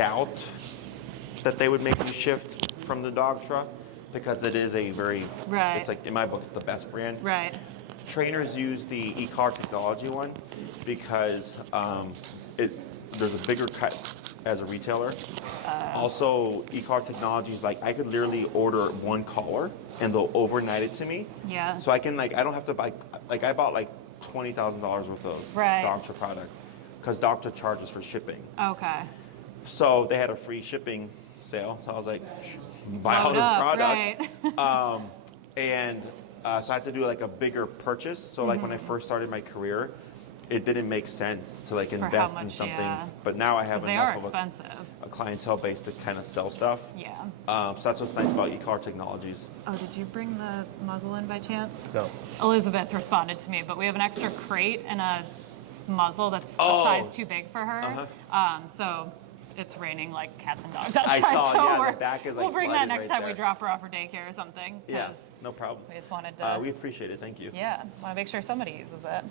doubt that they would make the shift from the Dogtra because it is a very, it's like, in my book, it's the best brand. Right. Trainers use the e-collar technology one because there's a bigger cut as a retailer. Also, e-collar technology is like, I could literally order one collar and they'll overnight it to me. Yeah. So I can I don't have to buy, I bought like $20,000 worth of Dogtra product because Dogtra charges for shipping. Okay. So they had a free shipping sale. So I was like, buy all this product. Right. So I had to do like a bigger purchase. So like when I first started my career, it didn't make sense to like invest in something. But now I have enough of a clientele base to kind of sell stuff. Yeah. So that's what's nice about e-collar technologies. Oh, did you bring the muzzle in by chance? No. Elizabeth responded to me, but we have an extra crate and a muzzle that's a size too big for her. So it's raining like cats and dogs outside. I saw, so the back is like we'll bring that next time there. we drop her off for daycare or something. Yeah, no problem. We just wanted to. We appreciate it, thank you. Yeah, want to make sure somebody uses it.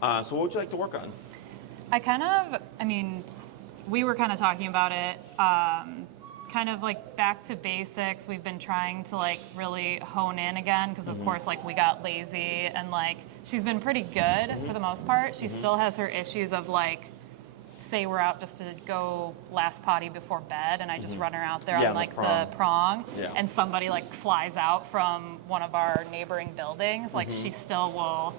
So what would you like to work on? We were kind of talking about it, kind of like back to basics. We've been trying to like really hone in again because of course like we got lazy and like she's been pretty good for the most part. She still has her issues of like, say we're out just to go last potty before bed and I just run her out there on like the prong and somebody like flies out from one of our neighboring buildings, like she still will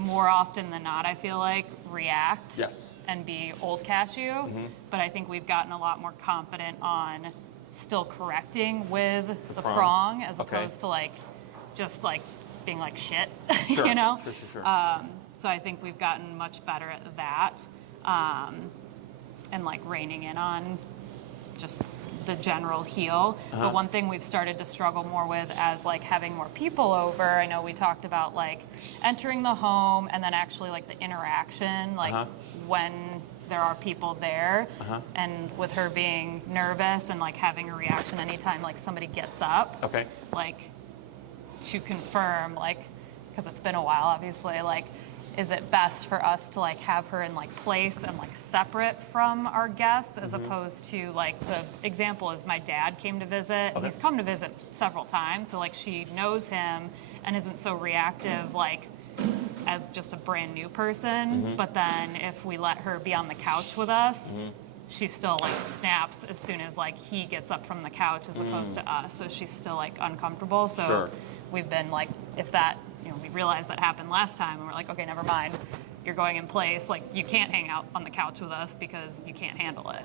more often than not, I feel like, react and be old Cashew. But I think we've gotten a lot more confident on still correcting with the prong as opposed to like just like being like shit, you know? Sure. So I think we've gotten much better at that. And like reining in on just the general heel. But one thing we've started to struggle more with as like having more people over, I know we talked about like entering the home and then actually like the interaction, like when there are people there, and with her being nervous and like having a reaction anytime like somebody gets up, like to confirm, like, because it's been a while obviously, like, is it best for us to like have her in like place and like separate from our guests as opposed to like the example is my dad came to visit and he's come to visit several times, so like she knows him and isn't so reactive like as just a brand new person, but then if we let her be on the couch with us, she still like snaps as soon as like he gets up from the couch as opposed to us, so she's still like uncomfortable. So we've been like, if that, you know, we realized that happened last time and we're like, okay, never mind, you're going in place, like you can't hang out on the couch with us because you can't handle it.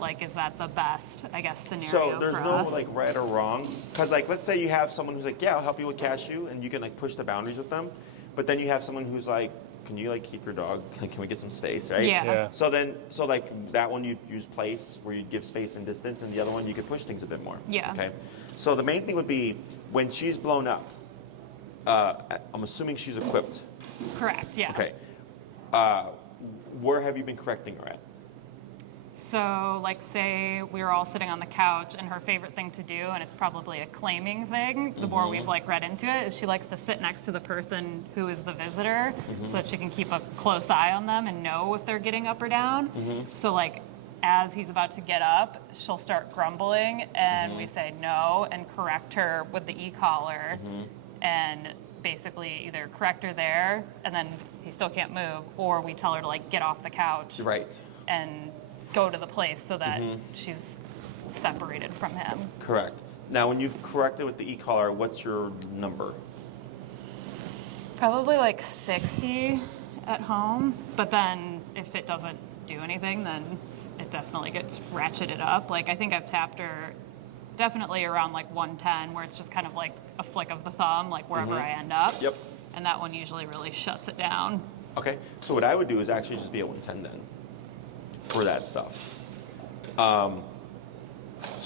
Like, is that the best, I guess, scenario for us? So there's no like right or wrong, because like let's say you have someone who's like, yeah, I'll help you with Cashew, and you can like push the boundaries with them, but then you have someone who's like, can you like keep your dog, can we get some space, right? So like that one you use place where you give space and distance, and the other one you could push things a bit more. Okay, so the main thing would be when she's blown up, I'm assuming she's equipped. Correct, yeah. Okay. Where have you been correcting her at? So, like, say we were all sitting on the couch, and her favorite thing to do, and it's probably a claiming thing, the more we've, like, read into it, is she likes to sit next to the person who is the visitor so that she can keep a close eye on them and know if they're getting up or down. So, like, as he's about to get up, she'll start grumbling, and we say no and correct her with the e-collar and basically either correct her there, and then he still can't move, or we tell her to, like, get off the couch and go to the place so that she's separated from him. Correct. Now, when you've corrected with the e-collar, what's your number? Probably like 60 at home, but then if it doesn't do anything, then it definitely gets ratcheted up. Like, I think I've tapped her definitely around like 110, where it's just kind of like a flick of the thumb, like wherever I end up. And that one usually really shuts it down. Okay, so what I would do is actually just be at 110 then, for that stuff.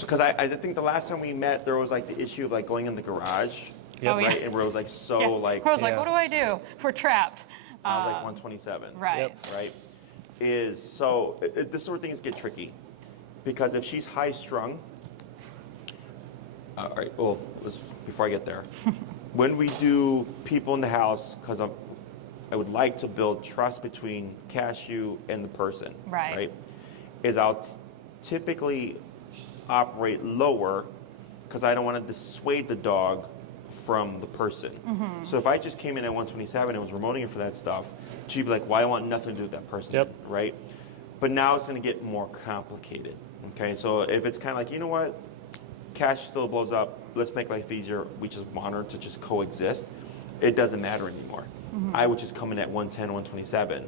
Because I think the last time we met, there was like the issue of like going in the garage, right? And where it was like so like. I was like, what do I do? We're trapped. I was like 127. Right. Right. This is where things get tricky, because if she's high strung. All right. Well, before I get there, when we do people in the house, because I would like to build trust between Cashew and the person. Right. Is I'll typically operate lower because I don't want to dissuade the dog from the person. So if I just came in at 127 and was remoting it for that stuff, she'd be like, well, I want nothing to do with that person, right? But now it's going to get more complicated, okay? So if it's kind of like, you know what, Cash still blows up, let's make life easier, we just want her to just coexist, it doesn't matter anymore. I would just come in at 110, 127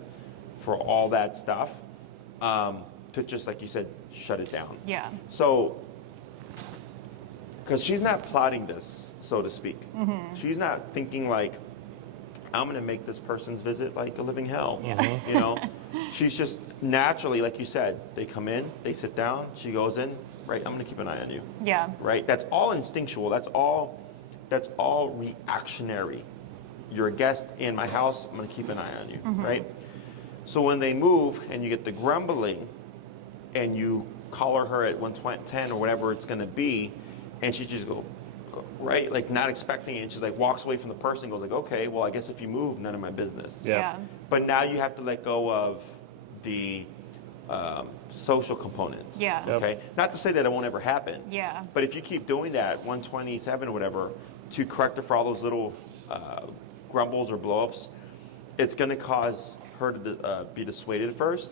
for all that stuff to just, like you said, shut it down. Yeah. So, because she's not plotting this, so to speak. She's not thinking like, I'm going to make this person's visit like a living hell. You know, she's just naturally, like you said, they come in, they sit down, she goes in, right? I'm going to keep an eye on you. Yeah. Right. That's all instinctual. That's all reactionary. You're a guest in my house. I'm going to keep an eye on you. Right. So when they move and you get the grumbling, and you collar her at 110 or whatever it's going to be, and she just go, right, like not expecting it, and she's like walks away from the person and goes like, okay, well, I guess if you move, none of my business. Yeah. But now you have to let go of the social component. Yeah. Okay. Not to say that it won't ever happen. Yeah. But if you keep doing that, 127 or whatever, to correct her for all those little grumbles or blowups, it's going to cause her to be dissuaded first.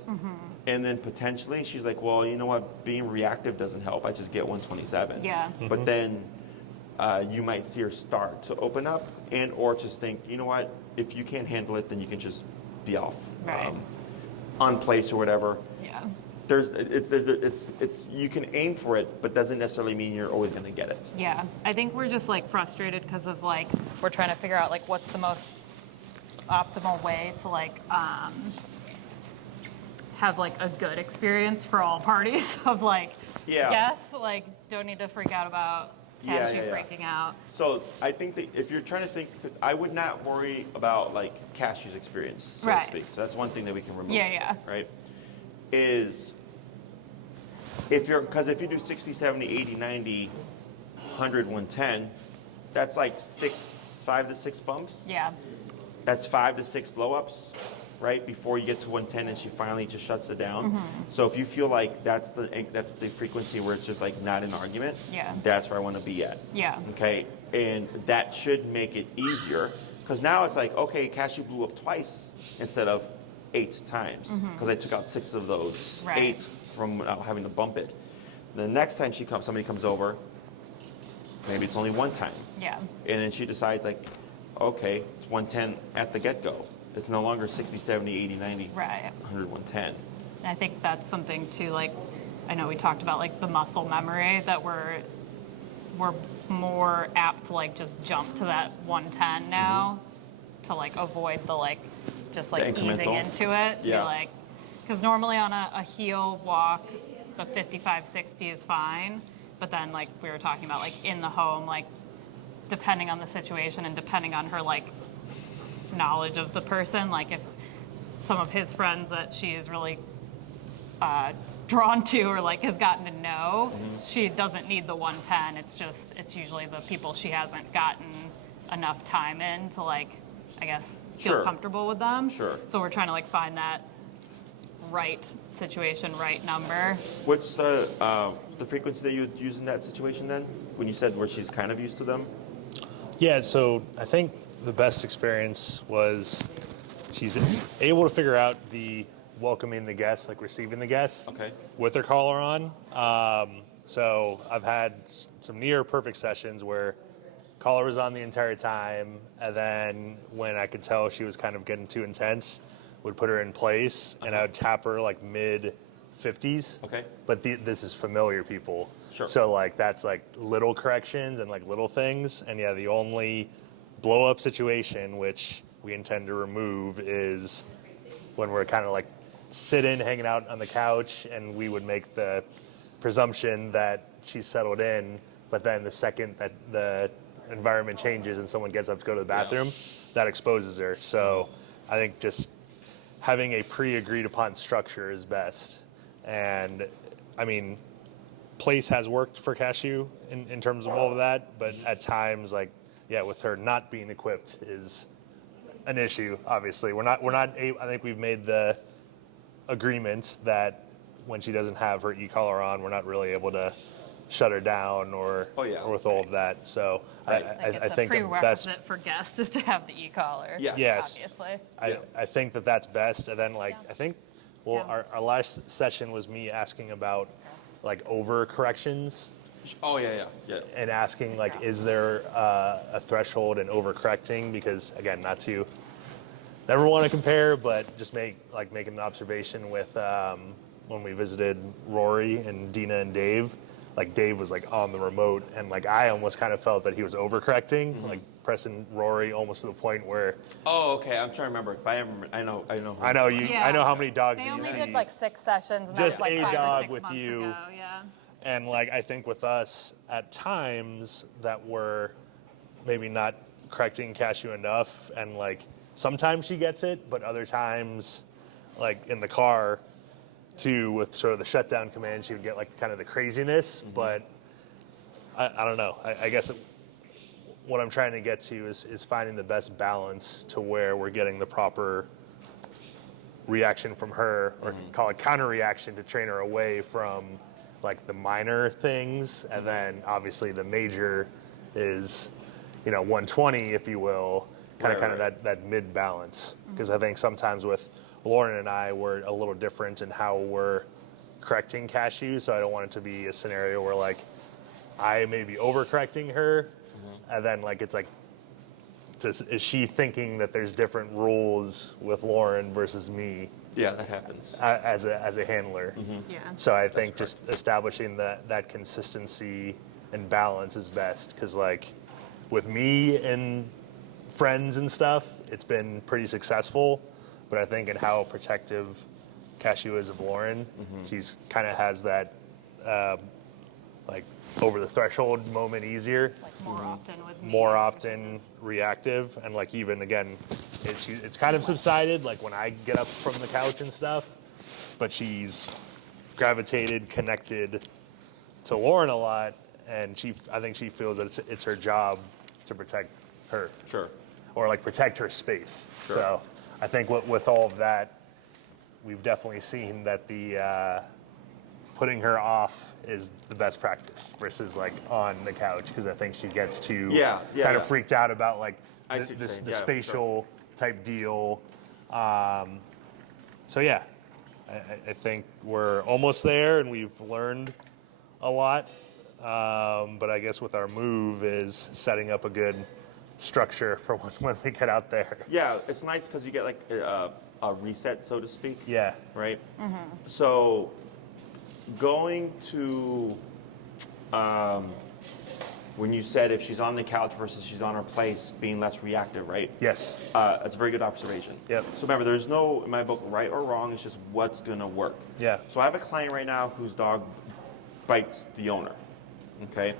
And then potentially she's like, well, you know what, being reactive doesn't help. I just get 127. Yeah. But then you might see her start to open up and or just think, you know what, if you can't handle it, then you can just be off on place or whatever. Yeah. It's you can aim for it, but doesn't necessarily mean you're always going to get it. Yeah. I think we're just like frustrated because of like, we're trying to figure out like what's the most optimal way to like have like a good experience for all parties of like, yes, like don't need to freak out about Cashew freaking out. So I think that if you're trying to think, cause I would not worry about like Cashew's experience, so to speak. So that's one thing that we can remove. Right? Is if you're, because if you do 60, 70, 80, 90, 100, 110, that's like 5 to 6 bumps. Yeah. That's 5 to 6 blow-ups, right, before you get to 110 and she finally just shuts it down. So if you feel like that's the frequency where it's just like not an argument, that's where I want to be at. Yeah. Okay, and that should make it easier because now it's like, okay, Cashew blew up twice instead of 8 times because I took out 6 of those 8 from having to bump it. The next time somebody comes over, maybe it's only 1 time. Yeah. And then she decides like, okay, it's 110 at the get-go. It's no longer 60, 70, 80, 90, 100, 110. I think that's something too, like, I know we talked about like the muscle memory that we're more apt to like just jump to that 110 now to like avoid the like, just like easing into it. To be like, because normally on a heel walk, the 55, 60 is fine. But then like we were talking about like in the home, like depending on the situation and depending on her like knowledge of the person, like if some of his friends that she is really drawn to or like has gotten to know, she doesn't need the 110. It's usually the people she hasn't gotten enough time in to like, I guess, feel comfortable with them. So we're trying to like find that right situation, right number. What's the frequency that you would use in that situation then? When you said where she's kind of used to them? Yeah, so I think the best experience was she's able to figure out the welcoming the guests, like receiving the guests, with her collar on. So I've had some near perfect sessions where collar was on the entire time, and then when I could tell she was kind of getting too intense, would put her in place, and I would tap her like mid 50s. But this is familiar people. So like that's like little corrections and like little things. And yeah, the only blow up situation which we intend to remove is when we're kind of like sitting, hanging out on the couch, and we would make the presumption that she's settled in, but then the second that the environment changes and someone gets up to go to the bathroom, that exposes her. So I think just having a pre-agreed upon structure is best. And I mean, place has worked for Cashew in terms of all of that, but at times, like, yeah, with her not being equipped is an issue. Obviously, we're not. I think we've made the agreement that when she doesn't have her e-collar on, we're not really able to shut her down or with all of that. So Like I it's think a prerequisite for guests is to have the e-collar. Yes. Obviously. I think that's best. And then I think, our last session was me asking about like over corrections. Oh, yeah. And asking like, is there a threshold in overcorrecting? Because again, not to never want to compare, but just make an observation with when we visited Rory and Dina and Dave. Like Dave was like on the remote, and like I almost kind of felt that he was overcorrecting, like pressing Rory almost to the point where. Oh, okay. I'm trying to remember. I know. I know you. Yeah. I know how many dogs They you only see. did like 6 sessions. And Just that was like a 5 or dog 6 with months you. ago, yeah. And like I think with us, at times that we're maybe not correcting Cashew enough, and like sometimes she gets it, but other times, like in the car, too, with sort of the shutdown command, she would get like kind of the craziness. But I don't know. I guess what I'm trying to get to is finding the best balance to where we're getting the proper reaction from her, or call it counter reaction, to train her away from like the minor things, and then obviously the major is 120, if you will, kind of that mid balance. Because I think sometimes with Lauren and I, we're a little different in how we're correcting Cashew, so I don't want it to be a scenario where like I may be overcorrecting her, and then like it's like, is she thinking that there's different rules with Lauren versus me? Yeah, that happens. As a handler. Yeah. So I think just establishing that consistency and balance is best, because like with me and friends and stuff, it's been pretty successful, but I think in how protective Cashew is of Lauren, she's kind of has that like over the threshold moment easier. Like more often with me. More often reactive, and like even again, it's kind of subsided like when I get up from the couch and stuff, but she's gravitated, connected to Lauren a lot, and I think she feels that it's her job to protect her. Sure. Or like protect her space. Sure. So I think with all of that, we've definitely seen that the putting her off is the best practice versus like on the couch, because I think she gets too kind of freaked out about like the spatial type deal. So yeah, I think we're almost there, and we've learned a lot. But I guess with our move is setting up a good structure for when we get out there. Yeah, it's nice because you get like a reset, so to speak. Yeah. Right? So going to when you said if she's on the couch versus she's on her place, being less reactive, right? Yes. It's a very good observation. Yep. So remember, there's no, in my book, right or wrong. It's just what's going to work. Yeah. So I have a client right now whose dog bites the owner. Okay.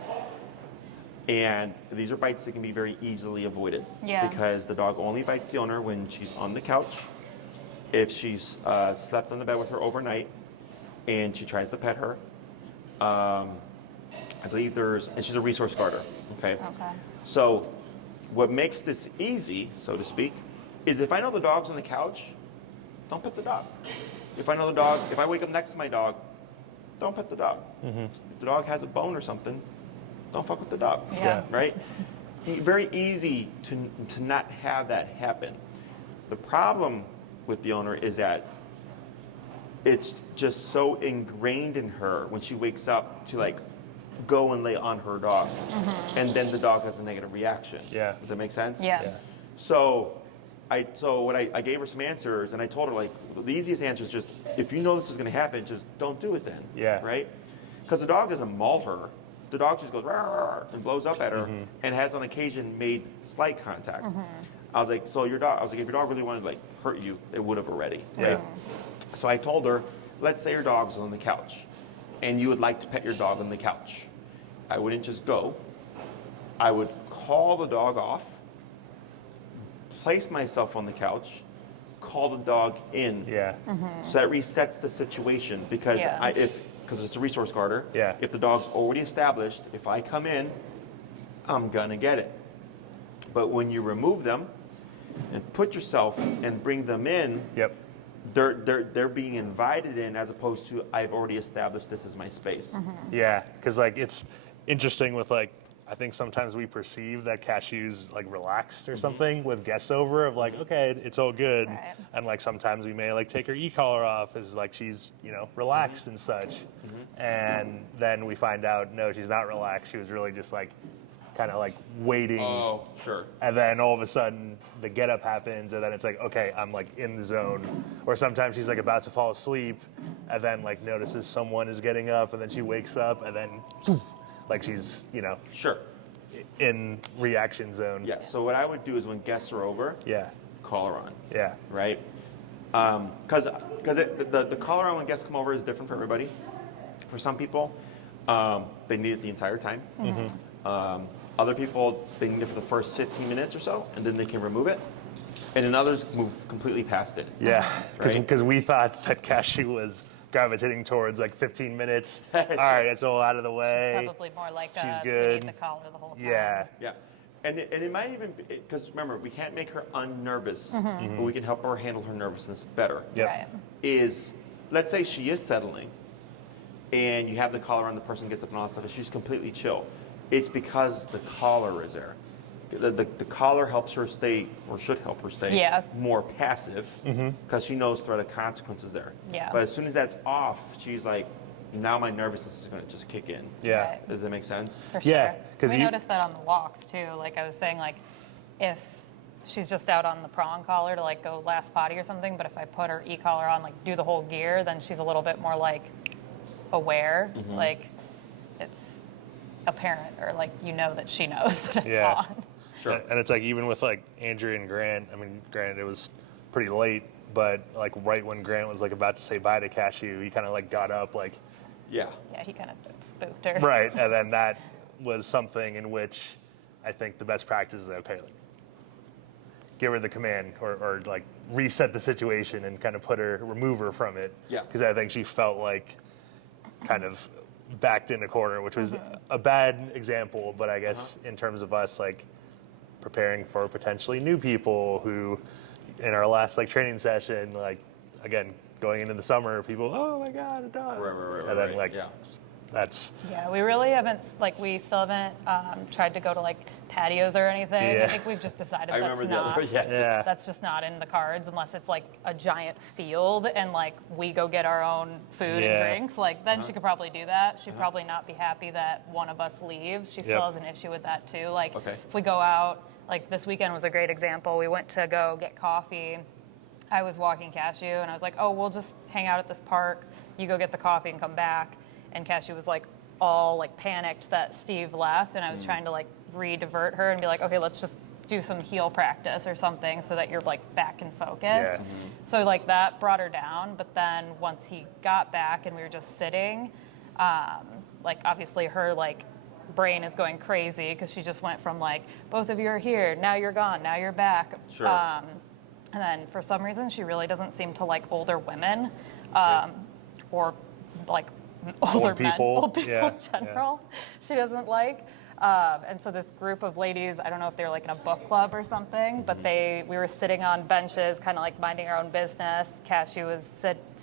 And these are bites that can be very easily avoided. Yeah. Because the dog only bites the owner when she's on the couch, if she's slept on the bed with her overnight, and she tries to pet her. I believe and she's a resource guarder. Okay. Okay. So what makes this easy, so to speak, is if I know the dog's on the couch, don't pet the dog. If I wake up next to my dog, don't pet the dog. If the dog has a bone or something, don't fuck with the dog. Yeah. Right? Very easy to not have that happen. The problem with the owner is that it's just so ingrained in her when she wakes up to like go and lay on her dog, and then the dog has a negative reaction. Yeah. Does that make sense? Yeah. So I gave her some answers, and I told her like the easiest answer is just if you know this is going to happen, just don't do it then. Yeah. Right? Because the dog doesn't maul her. The dog just goes "Rawr," and blows up at her, and has on occasion made slight contact. I was like, so your dog. I was like, if your dog really wanted to like hurt you, it would have already. Right? Yeah. So I told her, let's say your dog's on the couch, and you would like to pet your dog on the couch. I wouldn't just go. I would call the dog off, place myself on the couch, call the dog in. Yeah. So that resets the situation because Yeah. because it's a resource guarder. Yeah. If the dog's already established, if I come in, I'm gonna get it. But when you remove them and put yourself and bring them in, Yep. they're being invited in as opposed to I've already established this as my space. Yeah, because like it's interesting with like I think sometimes we perceive that Cashew's like relaxed or something with guests over of like okay it's all good, and like sometimes we may like take her e-collar off as like she's relaxed and such, and then we find out no she's not relaxed, she was really just like kind of like waiting. Oh, sure. And then all of a sudden the get up happens and then it's like, okay, I'm like in the zone. Or sometimes she's like about to fall asleep and then like notices someone is getting up and then she wakes up and then like she's, Sure. in reaction zone. Yeah, so what I would do is when guests are over, Yeah. call her on. Yeah. Right? Because the call her on when guests come over is different for everybody. For some people, they need it the entire time. Other people, they need it for the first 15 minutes or so, and then they can remove it. And then others move completely past it. Yeah, Right? because we thought that Cashew was gravitating towards like 15 minutes. All right, it's all out of the way. Probably more like She's we good. need the collar the whole time. Yeah. Yeah. And it might even be, because remember, we can't make her unnervous, but we can help her handle her nervousness better. Yep. Right. Is, let's say she is settling, and you have the collar on, the person gets up and all that stuff, and she's completely chill. It's because the collar is there. The collar helps her stay, or should help her stay, more passive, because she knows threat of consequences there. Yeah. But as soon as that's off, she's like, now my nervousness is going to just kick in. Yeah. Right. Does that make sense? For sure. Yeah, 'cause we you- noticed that on the walks too. Like I was saying, like if she's just out on the prong collar to like go last potty or something, but if I put her e-collar on, like do the whole gear, then she's a little bit more like aware. Like it's apparent, or like that she knows that it's Yeah. on. Sure. And it's like even with like Andrea and Grant, I mean, granted it was pretty late, but like right when Grant was like about to say bye to Cashew, he kind of like got up like, Yeah. Yeah, he kind of spooked her. right. And then that was something in which I think the best practice is okay, like give her the command or like reset the situation and kind of remove her from it. Yeah. Because I think she felt like kind of backed in a corner, which was a bad example, but I guess in terms of us like preparing for potentially new people who in our last like training session, like again, going into the summer, people, oh my God, a dog. Right, and then like, yeah. that's, Yeah, we really haven't, like, we still haven't tried to go to, like, patios or anything. Yeah. I think we've just decided I that's remember the not, other, yes. yeah. that's just not in the cards unless it's, like, a giant field and, like, we go get our own food Yeah. and drinks. Like, then she could probably do that. She'd probably not be happy that one of us leaves. She still Yep. has an issue with that, too. Like, Okay. if we go out, like, this weekend was a great example. We went to go get coffee. I was walking Cashew, and I was like, oh, we'll just hang out at this park. You go get the coffee and come back. And Cashew was like, all like panicked that Steve left, and I was trying to like re-divert her and be like, okay, let's just do some heel practice or something so that you're like back in focus. Yeah. So like that brought her down, but then once he got back and we were just sitting, like obviously her like brain is going crazy because she just went from like, both of you are here, now you're gone, now you're back. Sure. And then for some reason she really doesn't seem to like older women, or like older men, people. old people Yeah, in general. She doesn't like. And so this group of ladies, I don't know if they were like in a book club or something, but we were sitting on benches, kind of like minding our own business. Cashew was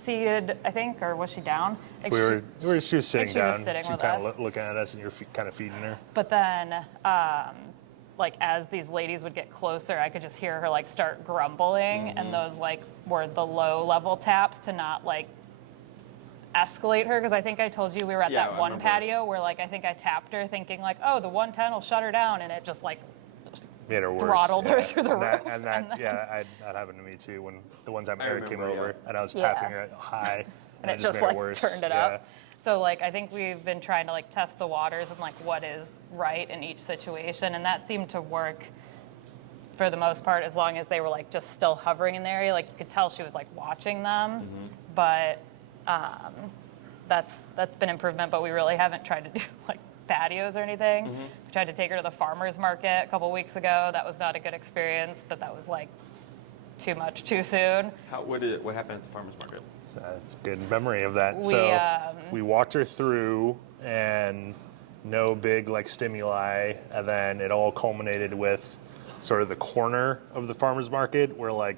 seated, I think, or was she down? Like she was sitting she was down. sitting She with kind us. of looking at us, and you're kind of feeding her. But then, like as these ladies would get closer, I could just hear her like start grumbling, and those like were the low level taps to not like escalate her, because I think I told you we were at Yeah, that I one remember. patio where like I think I tapped her thinking like, oh, the 110 will shut her down, and it just like Made her worse. throttled her through the and that, roof, And that, and then- yeah, that happened to me too. When the one time I Eric came remember, over, yeah. and I was Yeah. tapping her high, and it it just made like her worse. turned it Yeah. up. So like I think we've been trying to like test the waters and like what is right in each situation, and that seemed to work for the most part, as long as they were like just still hovering in the area. Like you could tell she was like watching them, but that's been improvement. But we really haven't tried to do like patios or anything. We tried to take her to the farmer's market a couple weeks ago. That was not a good experience, but that was like too much too soon. What happened at the farmer's market? So it's a good memory of that. We, So we walked her through, and no big like stimuli, and then it all culminated with sort of the corner of the farmer's market where like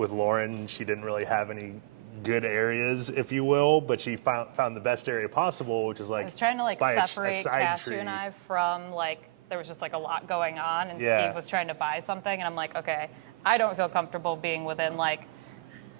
with Lauren, she didn't really have any good areas, if you will, but she found the best area possible, which is like I was trying to like by separate side Cashew tree. and I from like, there was just like a lot going on, and Yeah. Steve was trying to buy something, and I'm like, okay, I don't feel comfortable being within like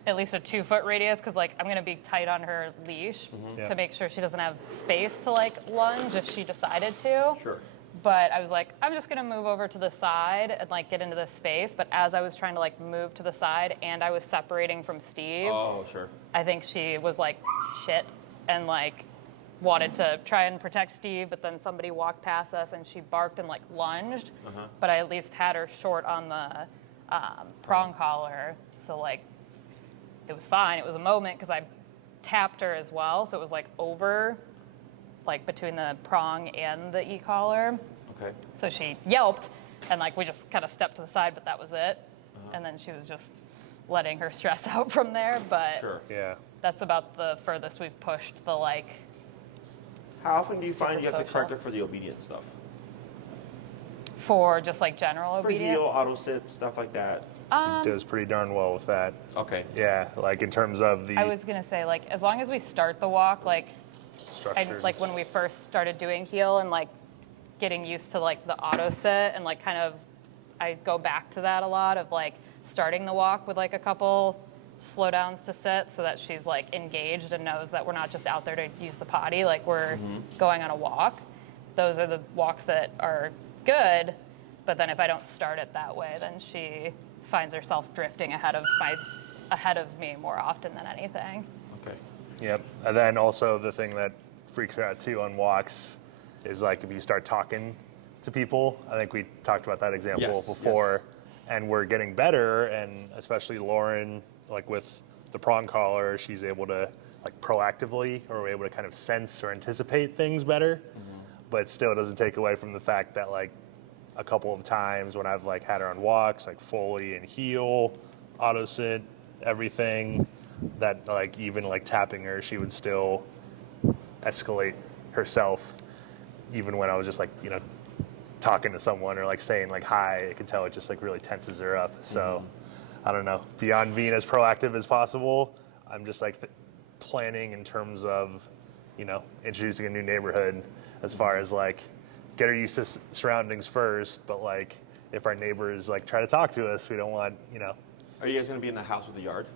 at least a 2-foot radius, because like I'm gonna be tight on her leash Yeah. to make sure she doesn't have space to like lunge if she decided to. Sure. But I was like, I'm just gonna move over to the side and like get into this space. But as I was trying to like move to the side and I was separating from Steve, Oh, sure. I think she was like, shit, and like wanted to try and protect Steve, but then somebody walked past us and she barked and like lunged. But I at least had her short on the prong collar, so like it was fine. It was a moment because I tapped her as well, so it was like over, like between the prong and the e-collar. Okay. So she yelped, and like we just kind of stepped to the side, but that was it. And then she was just letting her stress out from there. But Sure. Yeah. that's about the furthest we've pushed the like. How often do you find you have to Super correct social. her for the obedience stuff? For just like general For obedience. heel, auto sit, stuff like that. She does pretty darn well with that. Okay. Yeah, like in terms of the I was gonna say like as long as we start the walk like. structure. Like when we first started doing heel and like getting used to like the auto sit and like kind of I go back to that a lot of like starting the walk with like a couple slowdowns to sit so that she's like engaged and knows that we're not just out there to use the potty, like we're going on a walk. Those are the walks that are good, but then if I don't start it that way, then she finds herself drifting ahead of me more often than anything. Okay. Yep. And then also the thing that freaks her out too on walks is like if you start talking to people. I think we talked about that example Yes, before. And we're getting better, and especially Lauren, like with the prong collar, she's able to like proactively or we're able to kind of sense or anticipate things better. But still doesn't take away from the fact that like a couple of times when I've like had her on walks, like fully in heel, auto sit, everything, that like even like tapping her, she would still escalate herself, even when I was just like, you know, talking to someone or like saying like hi. I can tell it just like really tenses her up. So I don't know, beyond being as proactive as possible, I'm just like planning in terms of, you know, introducing a new neighborhood as far as like get her used to surroundings first, but like if our neighbors like try to talk to us, we don't want, you know. Are you guys going to be in the house with the yard?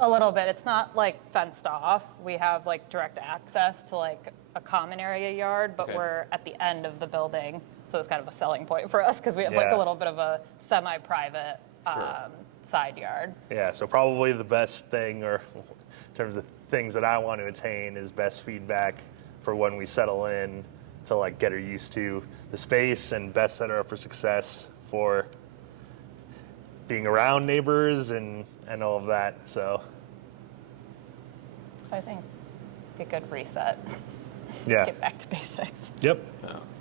A little bit. It's not like fenced off. We have like direct access to like a common area yard, but Okay. we're at the end of the building. So it's kind of a selling point for us because we have like Yeah. a little bit of a semi-private Sure. side yard. Yeah, so probably the best thing, or in terms of things that I want to attain, is best feedback for when we settle in to like get her used to the space and best set her up for success for being around neighbors and all of that. So I think a good reset. yeah. Get back to basics. Yep.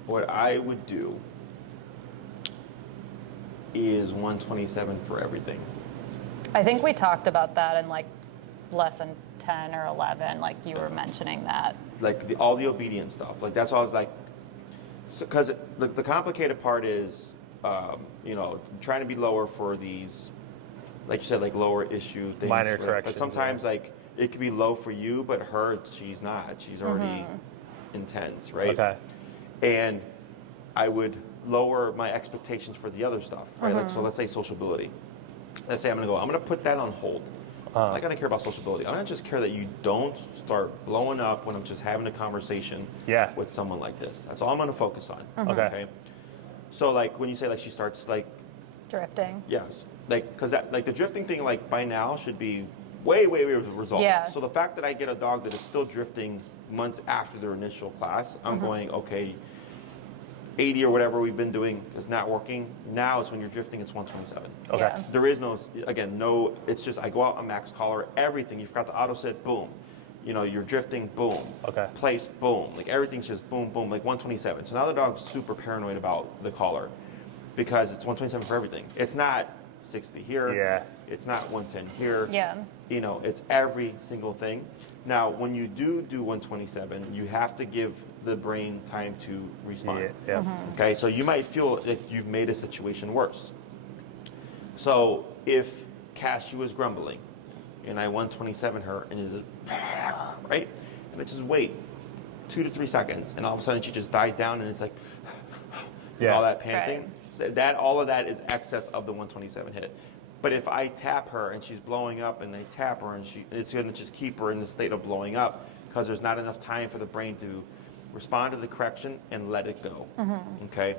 What I would do is 127 for everything. I think we talked about that in like lesson 10 or 11, like you were mentioning that. Like all the obedience stuff. Like that's why I was like, because the complicated part is, you know, trying to be lower for these, like you said, like lower issue things. Minor right? corrections, But sometimes like it could be low for you, but her, she's not. She's already intense, right? Okay. And I would lower my expectations for the other stuff, right? Like, so let's say sociability. Let's say I'm going to put that on hold. I'm not going to care about sociability. I just care that you don't start blowing up when I'm just having a conversation Yeah. with someone like this. That's all I'm going to focus on. Okay. So like when you say like she starts like, Drifting. yes, like, because that, like the drifting thing, like by now should be way resolved. Yeah. So the fact that I get a dog that is still drifting months after their initial class, I'm going, okay, 80 or whatever we've been doing is not working. Now it's when you're drifting, it's 127. Okay. Yeah. There is no, again, no, it's just I go out on max collar, everything. You forgot the auto set, boom. You know, you're drifting, boom. Okay. Place, boom. Like everything's just boom, boom, like 127. So now the dog's super paranoid about the collar because it's 127 for everything. It's not 60 here. Yeah. It's not 110 here. Yeah. You know, it's every single thing. Now, when you do 127, you have to give the brain time to respond. Yeah. Okay, so you might feel that you've made a situation worse. So if Cashew is grumbling, and I 127 her, and is right, and I just wait 2 to 3 seconds, and all of a sudden she just dies down, and it's like all that panting. Right. So all of that is excess of the 127 hit. But if I tap her and she's blowing up, and they tap her, and it's going to just keep her in the state of blowing up because there's not enough time for the brain to respond to the correction and let it go. Okay.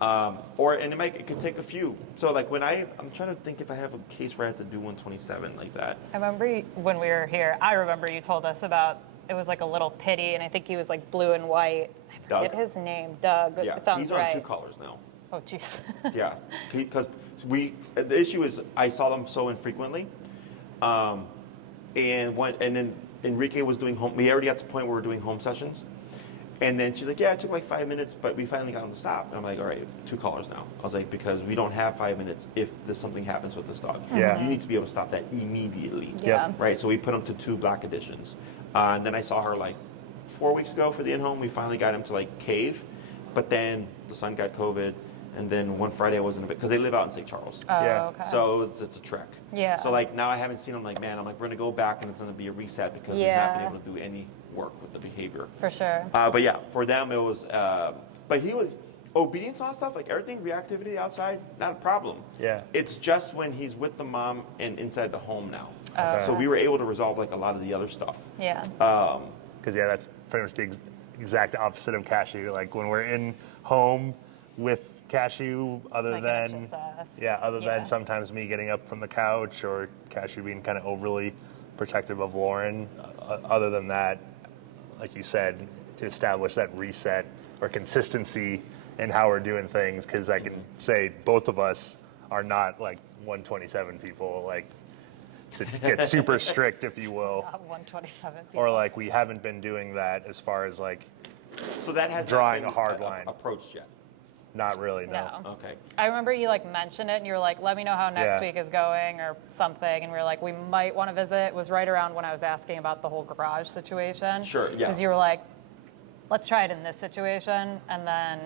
And it could take a few. So like I'm trying to think if I have a case where I have to do 127 like that. I remember when we were here, I remember you told us about, it was like a little pitty, and I think he was like blue and white. I forget his name, Doug. Yeah, it sounds he's on right. 2 collars now. Oh, jeez. Yeah, because the issue is I saw them so infrequently, and then Enrique was doing home. We already got to the point where we're doing home sessions, and then she's like, "Yeah, it took like 5 minutes, but we finally got him to stop." And I'm like, "All right, 2 collars now." I was like, "Because we don't have 5 minutes if something happens with this dog. Yeah. You need to be able to stop that immediately." Yeah. Right. So we put him to 2 black additions, and then I saw her like 4 weeks ago for the in-home. We finally got him to like cave, but then the son got COVID. And then one Friday I wasn't because they live out in St. Charles. Oh, Yeah. okay. So it's a trek. Yeah. So like now I haven't seen him. Like, man, I'm like, we're gonna go back and it's gonna be a reset because we've not been able to do any work with the behavior. For sure. But yeah, for them it was. But he was obedience on stuff like everything, reactivity outside, not a problem. Yeah. It's just when he's with the mom and inside the home now. Okay. So we were able to resolve like a lot of the other stuff. Yeah. Because that's pretty much the exact opposite of Cashew. Like when we're in home with Cashew, other Like than exercise. sometimes me getting up from the couch or Cashew being kind of overly protective of Lauren. Other than that, like you said, to establish that reset or consistency in how we're doing things, because I can say both of us are not like 127 people, like to get super strict, if you will. 127 people. Or like we haven't been doing that as far as like So that has drawing not a been hard line. approached yet. Not really, no. No. Okay. I remember you like mentioned it and you were like, let me know how next Yeah. week is going or something. And we were like, we might want to visit. It was right around when I was asking about the whole garage situation. Sure, yeah. Because you were like, let's try it in this situation and then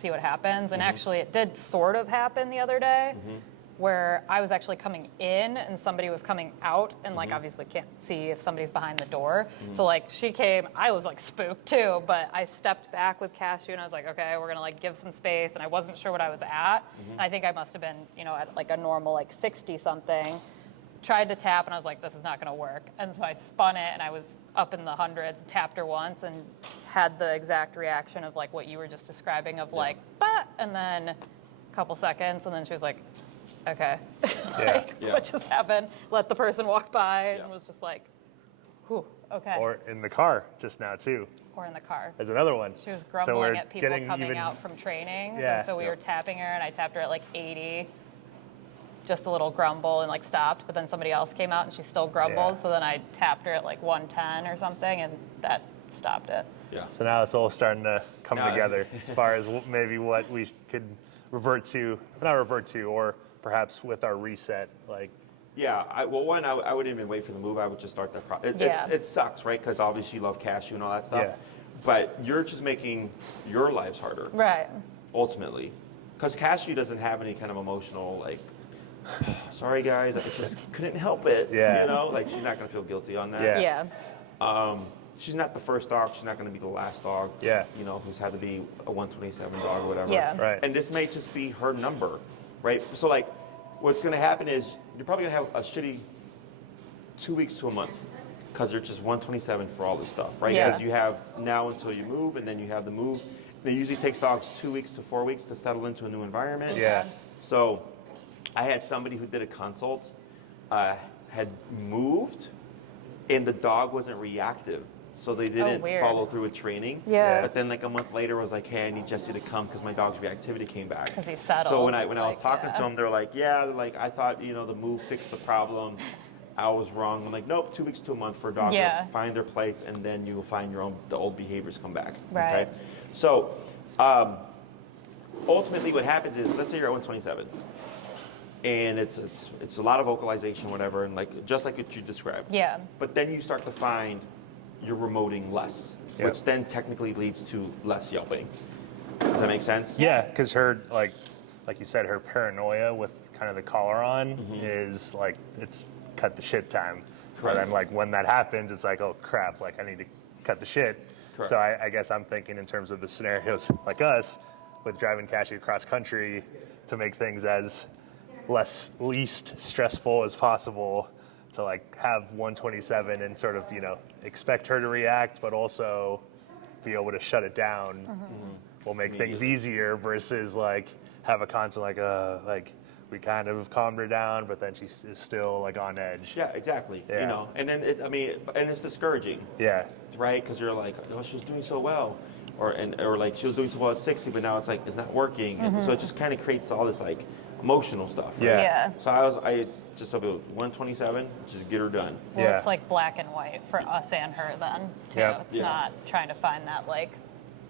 see what happens. And actually it did sort of happen the other day where I was actually coming in and somebody was coming out and like obviously can't see if somebody's behind the door. So like she came, I was like spooked too, but I stepped back with Cashew and I was like, okay, we're gonna like give some space, and I wasn't sure what I was at. And I think I must have been, at like a normal like 60 something. Tried to tap and I was like, this is not gonna work. And so I spun it and I was up in the hundreds, tapped her once and had the exact reaction of like what you were just describing of like, bah! And then a couple seconds and then she was like, okay, what just happened? Let the person walk by and was just like, whew, okay. Or in the car just now too. Or in the car. As another one. She was So grumbling we're at people getting coming even- out from trainings. Yeah. And so we were tapping her and I tapped her at like 80. Just a little grumble and like stopped, but then somebody else came out and she still grumbled. Yeah. So then I tapped her at like 110 or something and that stopped it. Yeah. So now it's all starting to come Now- together as far as maybe what we could revert to, not revert to, or perhaps with our reset, like. Yeah, I wouldn't even wait for the move. I would just start that process. Yeah. It sucks, right? Because obviously you love Cashew and all that stuff. Yeah. But you're just making your lives harder, Right. ultimately. Because Cashew doesn't have any kind of emotional, like, sorry guys, I just couldn't help it. Yeah. Like she's not going to feel guilty on that. Yeah. Yeah. She's not the first dog. She's not going to be the last dog. Yeah. Who's had to be a 127 dog or whatever. Yeah. Right. And this may just be her number, right? So like, what's going to happen is you're probably going to have a shitty 2 weeks to a month because you're just 127 for all this stuff, right? Yeah. Because you have now until you move, and then you have the move. And it usually takes dogs 2 weeks to 4 weeks to settle into a new environment. Yeah. So I had somebody who did a consult, had moved, and the dog wasn't reactive. So they didn't weird. follow through with training. Yeah. But then like a month later was like, hey, I need Jesse to come because my dog's reactivity came back. 'Cause he settled, So when I was like, talking yeah. to them, they're like, yeah, like I thought, the move fixed the problem. I was wrong. I'm like, nope, 2 weeks to a month for a dog Yeah. to find their place, and then you will find the old behaviors come back. Right. Okay? So ultimately what happens is, let's say you're at 127. And it's a lot of vocalization, whatever, and like just like what you described. Yeah. But then you start to find you're remoting less, Yep. which then technically leads to less yelping. Does that make sense? Yeah, because her, like, like you said, her paranoia with kind of the collar on is like, it's cut the shit time. Correct. But then like when that happens, it's like, oh crap, like I need to cut the shit. Correct. So I guess I'm thinking in terms of the scenarios like us with driving Cashew cross country to make things as least stressful as possible, to like have 127 and sort of, you know, expect her to react, but also be able to shut it down will make things easier versus like have a constant like we kind of calmed her down, but then she is still like on edge. Yeah, exactly. Yeah. You know, and then and it's discouraging. Yeah. Right? Because you're like, oh, she was doing so well. Or like she was doing so well at 60, but now it's like it's not working. And so it just kind of creates all this like emotional stuff. Right? Yeah. So I just told people 127, just get her done. Well, it's like black and white for us and her then too. It's not trying to find that like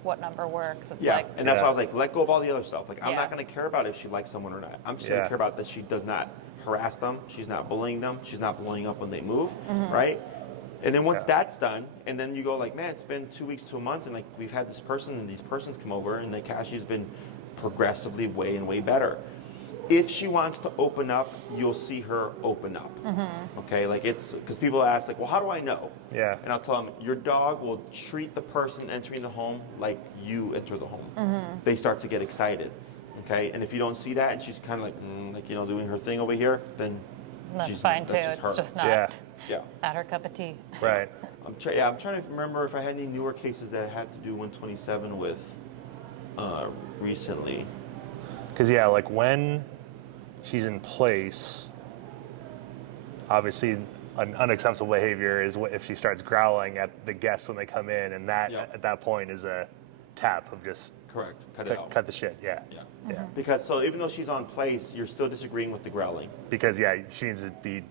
what number works. It's like, and that's why I was like, let go of all the other stuff. Like I'm not going to care about if she likes someone or not. I'm just going to care about that she does not harass them. She's not bullying them. She's not blowing up when they move, right? And then once that's done, and then you go like, man, it's been 2 weeks to a month, and like we've had this person and these persons come over, and the Cashew's been progressively way better. If she wants to open up, you'll see her open up. Okay, like it's because people ask like, well, how do I know? Yeah. And I'll tell them, your dog will treat the person entering the home like you enter the home. They start to get excited. Okay, and if you don't see that, and she's kind of like you know, doing her thing over here, then that's fine too. It's just not. Not her cup of tea. Right. I'm trying to remember if I had any newer cases that I had to do 127 with recently. Because like when she's in place, obviously an unacceptable behavior is if she starts growling at the guests when they come in, and that at that point is a tap of just correct. Cut it out. Cut the shit. Yeah. Because so even though she's on place, you're still disagreeing with the growling. Because she needs to be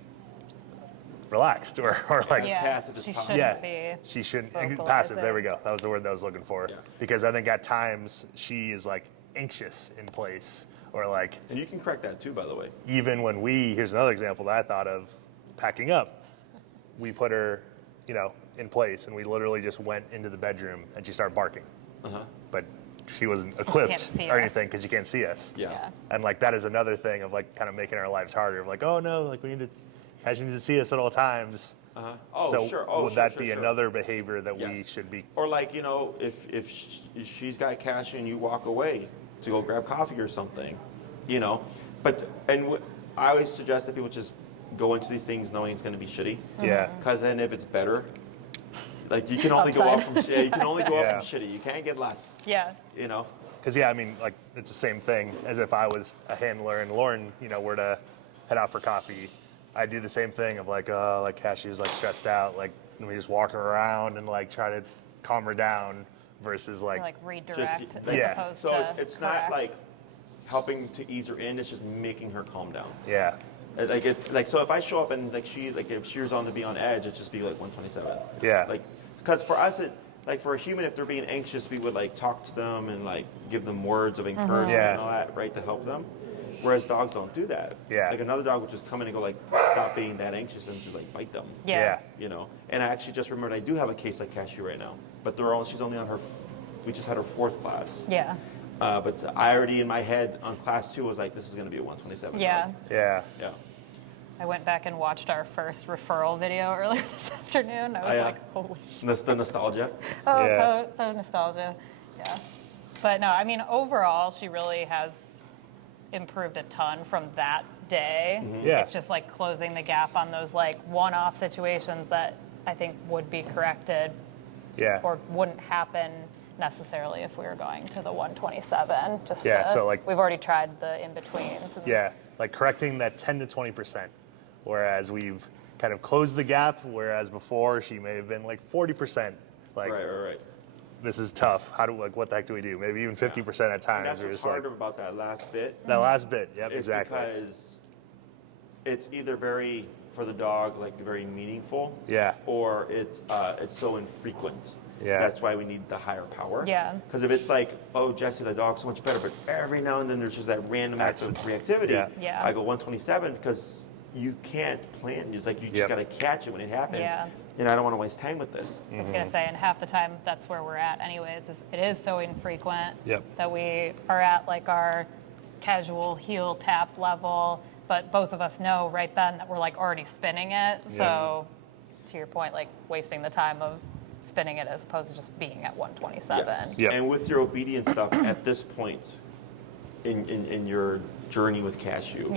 relaxed or like passive. She shouldn't be. She shouldn't passive. There we go. That was the word that I was looking for. Yeah. Because I think at times she is like anxious in place, or like. And you can correct that too, by the way. Even when here's another example that I thought of, packing up, we put her, you know, in place, and we literally just went into the bedroom and she started barking. But she wasn't equipped or anything because you can't see us. Yeah. And like that is another thing of like kind of making our lives harder. Of like, oh no, like we need to. She needs to see us at all times. Oh, so sure. Would that be another behavior that we should be? Or like, you know, if she's got Cashew and you walk away to go grab coffee or something, you know. But I always suggest that people just go into these things knowing it's going to be shitty. Yeah. Because then if it's better, like you can only go up from shitty. You can only go up from shitty. You can't get less. Yeah. You know. Because I mean, like it's the same thing as if I was a handler and Lauren, you know, were to head out for coffee. I do the same thing of like, like Cashew's like stressed out, like we just walk her around and like try to calm her down versus like redirect. So it's not like helping to ease her in; it's just making her calm down. Yeah. So if I show up and like if she was on to be on edge, it'd just be like 127. Yeah. Like because for us for a human, if they're being anxious, we would like talk to them and like give them words of encouragement and all that, right, to help them. Whereas dogs don't do that. Yeah. Like another dog would just come in and go like, stop being that anxious, and just like bite them. Yeah. You know. And I actually just remembered I do have a case like Cashew right now, but she's only on we just had her 4th class. Yeah. But I already in my head on class 2 was like, this is going to be a 127. Yeah. Dog. Yeah. Yeah. I went back and watched our first referral video earlier this afternoon. I was like, holy shit. The nostalgia. So nostalgia. Yeah. But no, I mean, overall, she really has improved a ton from that day. Yeah. It's just like closing the gap on those like one-off situations that I think would be corrected or wouldn't happen necessarily if we were going to the 127. So like we've already tried the in-betweens. Like correcting that 10 to 20%, whereas we've kind of closed the gap, whereas before she may have been like 40%. Like, right. This is tough. What the heck do we do? Maybe even 50% at times. And that's what's harder about that last bit. That last bit, yep, exactly. Because it's either for the dog, like very meaningful. Or it's so infrequent. Yeah. That's why we need the higher power. Yeah. Because if it's like, oh, Jesse, the dog's so much better, but every now and then there's just that random act of reactivity. I go 127 because you can't plan. It's like you just got to catch it when it happens. Yeah. And I don't want to waste time with this. I was going to say, and half the time that's where we're at anyways, it is so infrequent that we are at like our casual heel tap level, but both of us know right then that we're like already spinning it. So to your point, like wasting the time of spinning it as opposed to just being at 127. Yes. Yep. And with your obedience stuff at this point in your journey with Cashew,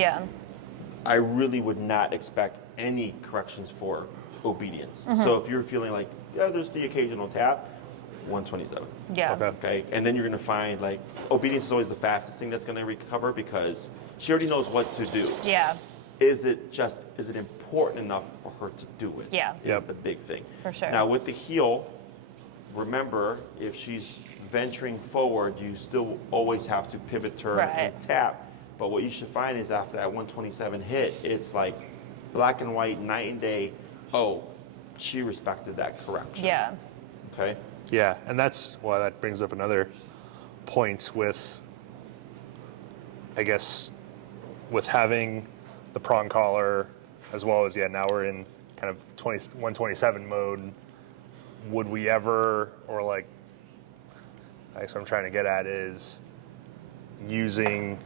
I really would not expect any corrections for obedience. So if you're feeling like, there's the occasional tap, 127. Yeah. Okay. And then you're going to find like obedience is always the fastest thing that's going to recover because she already knows what to do. Yeah. Is it important enough for her to do it? Yeah. Is the big thing. For sure. Now with the heel, remember if she's venturing forward, you still always have to pivot her and tap. But what you should find is after that 127 hit, it's like black and white, night and day. Oh, she respected that correction. Yeah. Okay. Yeah, and that's why that brings up another point with, I guess, with having the prong collar as well as, now we're in kind of 127 mode. Would we ever, or like, I guess what I'm trying to get at is using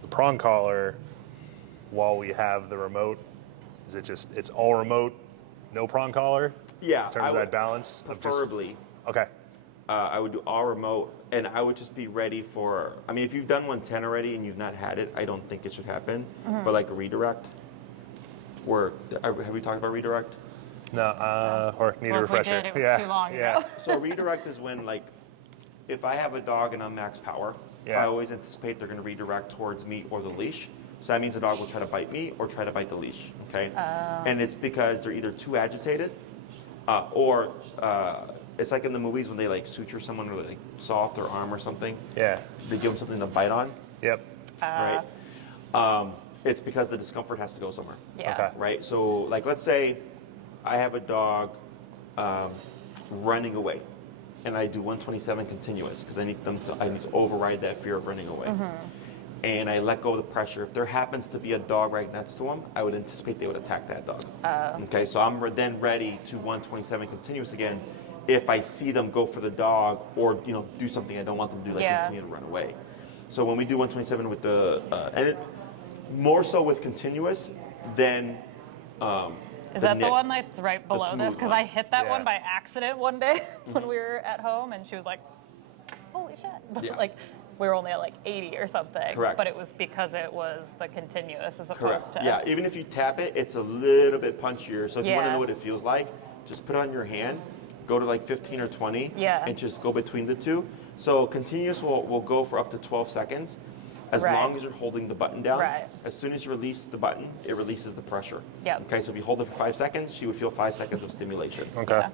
the prong collar while we have the remote. Is it just, it's all remote, no prong collar? Yeah. In terms of that balance? Preferably. Okay. I would do all remote, and I would just be ready for, I mean, if you've done 110 already and you've not had it, I don't think it should happen. But like a redirect, have we talked about redirect? No, or need a refresher. If we did, it was too long ago. So redirect is when, like, if I have a dog and I'm max power, I always anticipate they're going to redirect towards me or the leash. So that means the dog will try to bite me or try to bite the leash, okay? And it's because they're either too agitated or it's like in the movies when they like suture someone or like saw off their arm or something. Yeah. They give them something to bite on. Yep. Right? It's because the discomfort has to go somewhere. Yeah. Okay. Right? So like let's say I have a dog running away and I do 127 continuous because I need to override that fear of running away. And I let go of the pressure. If there happens to be a dog right next to them, I would anticipate they would attack that dog. Okay, so I'm then ready to 127 continuous again if I see them go for the dog or do something I don't want them to do, like continue to run away. So when we do 127 with the, more so with continuous than Is that the one that's right below this? Because I hit that one Yeah. by accident one day when we were at home, and she was like, "Holy shit!" But like we were only at like 80 or something. Correct. But it was because it was the continuous as opposed Correct. to Yeah, even if you tap it, it's a little bit punchier. So if you want to Yeah. know what it feels like, just put it on your hand, go to like 15 or 20, and just go between the two. So continuous will go for up to 12 seconds as long as you're holding the button down. Right. As soon as you release the button, it releases the pressure. Yep. Okay, so if you hold it for 5 seconds, she would feel 5 seconds of stimulation. Okay.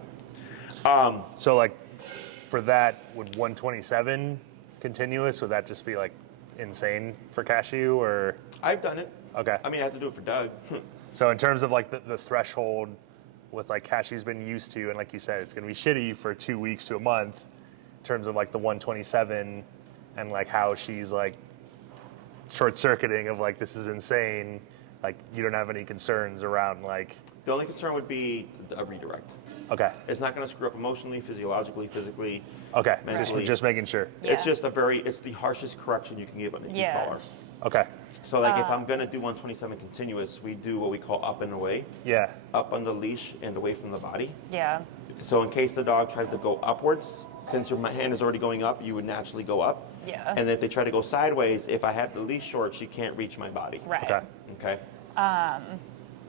So like for that, would 127 continuous, would that just be like insane for Cashew or? I've done it. Okay. I mean, I have to do it for Doug. So in terms of like the threshold with like Cashew's been used to, and like you said, it's going to be shitty for 2 weeks to a month in terms of like the 127 and like how she's like short circuiting of like, this is insane. Like you don't have any concerns around like. The only concern would be a redirect. Okay. It's not going to screw up emotionally, physiologically, physically. Okay. Mentally. Just making sure. Yeah. It's just it's the harshest correction you can give on a e-collar. Okay. So like if I'm going to do 127 continuous, we do what we call up and away. Yeah. Up on the leash and away from the body. Yeah. So in case the dog tries to go upwards, since your hand is already going up, you would naturally go up. Yeah. And if they try to go sideways, if I have the leash short, she can't reach my body. Right. Okay. Okay.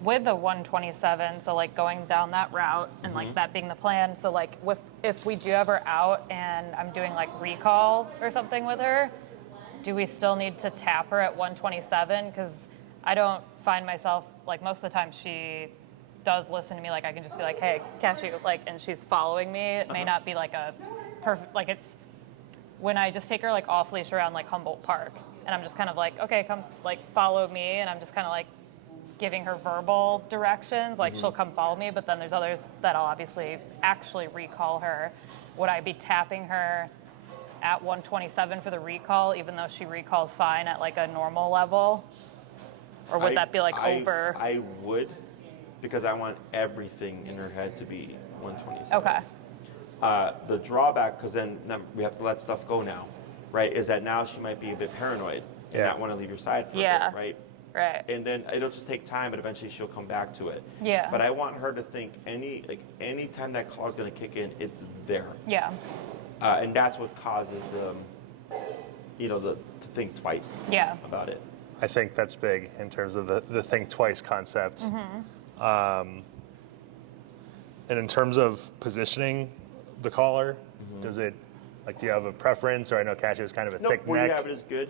With the 127, so like going down that route and like that being the plan. So like if we do have her out and I'm doing like recall or something with her, do we still need to tap her at 127? Because I don't find myself, like most of the time she does listen to me, like I can just be like, hey, Cashew, like, and she's following me. It may not be like a perfect, like it's when I just take her like off leash around like Humboldt Park and I'm just kind of like, okay, come like follow me. And I'm just kind of like giving her verbal directions, like she'll come follow me, but then there's others that I'll obviously actually recall her. Would I be tapping her at 127 for the recall, even though she recalls fine at like a normal level? Or would that be like over? I would, because I want everything in her head to be 127. Okay. The drawback, because then we have to let stuff go now, right, is that now she might be a bit paranoid. and not want to leave your side for a bit, right? Right. And then it'll just take time, but eventually she'll come back to it. Yeah. But I want her to think any time that collar is going to kick in, it's there. Yeah. And that's what causes to think twice. About it. I think that's big in terms of the think twice concept. And in terms of positioning the collar, does it, like, do you have a preference? Or I know Cashew is kind of a thick neck. Where you have it is good.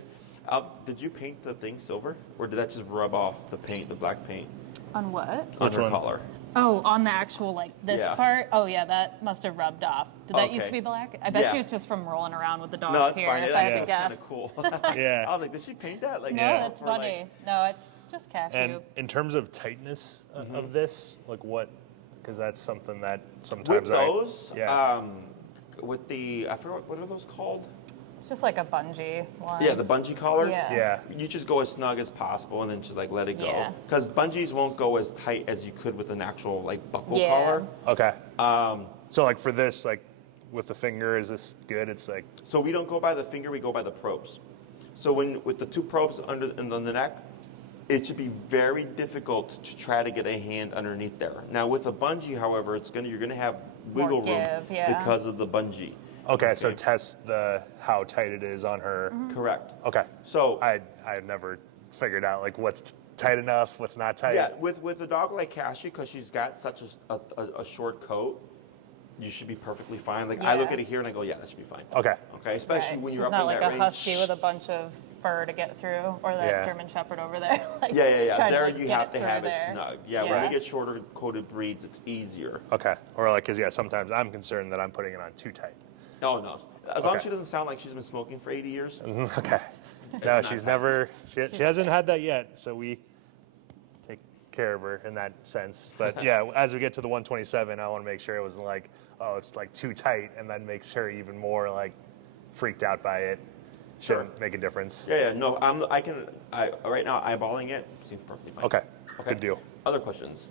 Did you paint the thing silver, or did that just rub off the paint, the black paint? On what? On her collar. Oh, on the actual, like, this part? Oh, yeah, that must have rubbed off. Did that used to be black? I bet you it's just from rolling around with the dogs no, it's here, fine. if I had to guess. Kind of cool. Yeah. I was like, did she paint that? Like, No, that's funny. No, it's just Cashew. And in terms of tightness of this, like what, because that's something that sometimes with those, yeah. With the, I forget, what are those called? It's just like a bungee one. Yeah, the bungee collars. Yeah. You just go as snug as possible and then just like let it go. Yeah. Because bungees won't go as tight as you could with an actual like buckle collar. Okay. So like for this, like with the finger, is this good? It's like. So we don't go by the finger, we go by the probes. So with the two probes on the neck, it should be very difficult to try to get a hand underneath there. Now with a bungee, however, you're gonna have wiggle room because of the bungee. Okay, so test how tight it is on her. Correct. Okay. So I never figured out like what's tight enough, what's not tight. Yeah, with a dog like Cashew, because she's got such a short coat, you should be perfectly fine. Like I look at it here and I go, yeah, that should be fine. Okay. Okay, especially when you're up in that range. She's not like a husky with a bunch of fur to get through, or that German Shepherd over there. Like, yeah. There to, like, you have to have it snug. Yeah, when we get shorter coated breeds, it's easier. Okay. Or like, because sometimes I'm concerned that I'm putting it on too tight. Oh no, as long as she doesn't sound like she's been smoking for 80 years. Okay. No, she's never. She hasn't had that yet, so we take care of her in that sense. But yeah, as we get to the 127, I want to make sure it wasn't like, oh, it's like too tight, and that makes her even more like freaked out by it. Shouldn't make a difference. Yeah. No, right now eyeballing it seems perfectly fine. Okay. Good deal. Other questions?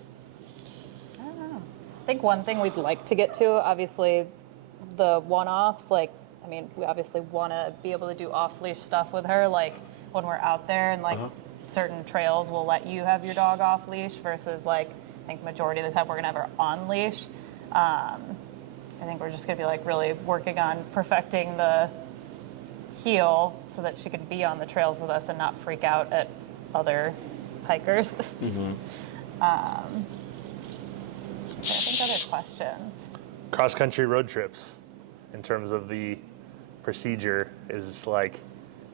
I don't know. I think one thing we'd like to get to, obviously, the one-offs, like, I mean, we obviously want to be able to do off-leash stuff with her, like when we're out there, and like certain trails will let you have your dog off-leash versus like, I think majority of the time we're going to have her on-leash. I think we're just going to be like really working on perfecting the heel so that she can be on the trails with us and not freak out at other hikers. I think other questions. Cross-country road trips, in terms of the procedure, is like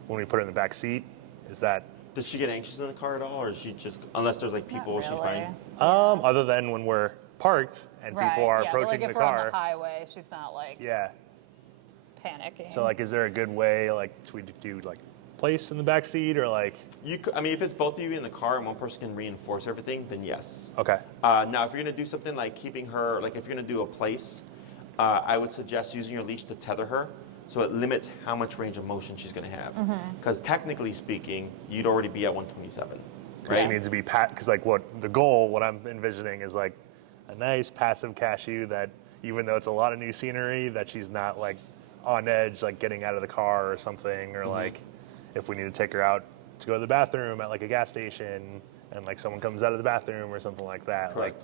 when we put her in the back seat, is that... Does she get anxious in the car at all, or is she just, unless there's like people, Not is she really. fine? Other than when we're parked and people are approaching but like the if we're car. on the highway, she's not like panicking. So like, is there a good way, like, should we do like place in the back seat, or like? I mean, if it's both of you in the car and one person can reinforce everything, then yes. Okay. Now, if you're gonna do something like keeping her, like if you're gonna do a place, I would suggest using your leash to tether her, so it limits how much range of motion she's gonna have. Because technically speaking, you'd already be at 127. Right? She needs to be because like what I'm envisioning is like a nice passive Cashew that, even though it's a lot of new scenery, that she's not like on edge, like getting out of the car or something, or like if we need to take her out to go to the bathroom at like a gas station and like someone comes out of the bathroom or something like that. Correct.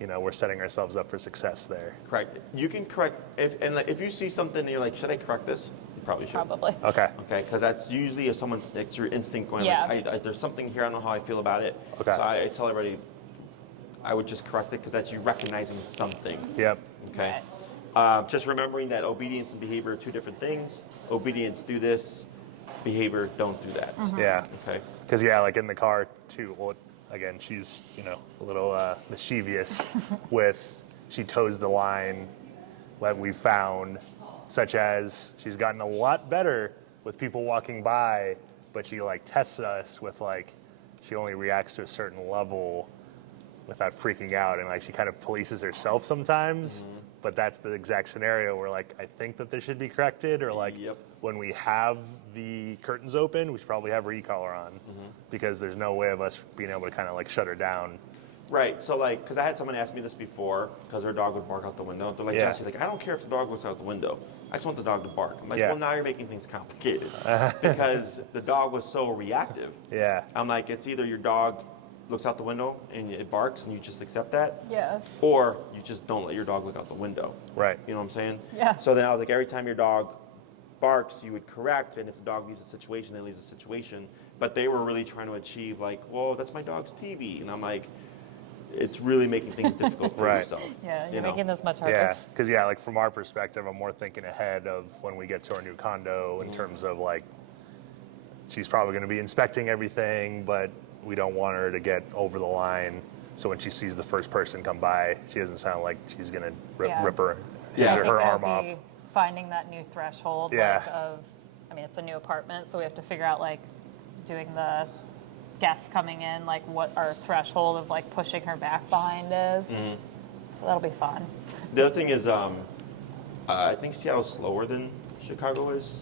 Like, we're setting ourselves up for success there. Correct. You can correct, if you see something and you're like, should I correct this? You probably should. Probably. Okay. Okay, because that's usually if someone's, it's your instinct going like, there's something here, I don't know how I feel about it. Okay. So I tell everybody, I would just correct it because that's you recognizing something. Yep. Okay. Just remembering that obedience and behavior are two different things. Obedience, do this. Behavior, don't do that. Yeah. Okay. Because like in the car too. Well, again, she's a little mischievous with, she toes the line that we found, such as she's gotten a lot better with people walking by, but she like tests us with like, she only reacts to a certain level without freaking out, and like she kind of polices herself sometimes. But that's the exact scenario where like I think that this should be corrected, or like when we have the curtains open, we should probably have her e-collar on, because there's no way of us being able to kind of like shut her down Right. So like, because I had someone ask me this before, because their dog would bark out the window. They're like, Jesse, like, I don't care if the dog looks out the window. I just want the dog to bark. I'm like, well, now you're making things complicated because the dog was so reactive. Yeah. I'm like, it's either your dog looks out the window and it barks and you just accept that. Yeah. Or you just don't let your dog look out the window. Right. You know what I'm saying? Yeah. So then I was like, every time your dog barks, you would correct, and if the dog leaves a situation, then leaves a situation. But they were really trying to achieve like, well, that's my dog's TV. And I'm like, it's really making things difficult for yourself. Yeah, you're making this much harder. Yeah, because like from our perspective, I'm more thinking ahead of when we get to our new condo in terms of like, she's probably going to be inspecting everything, but we don't want her to get over the line. So when she sees the first person come by, she doesn't sound like she's going to rip her, her arm off. Finding that new threshold like, of, I mean, it's a new apartment, so we have to figure out like doing the guests coming in, like what our threshold of like pushing her back behind is. So that'll be fun. The other thing is, I think Seattle's slower than Chicago is.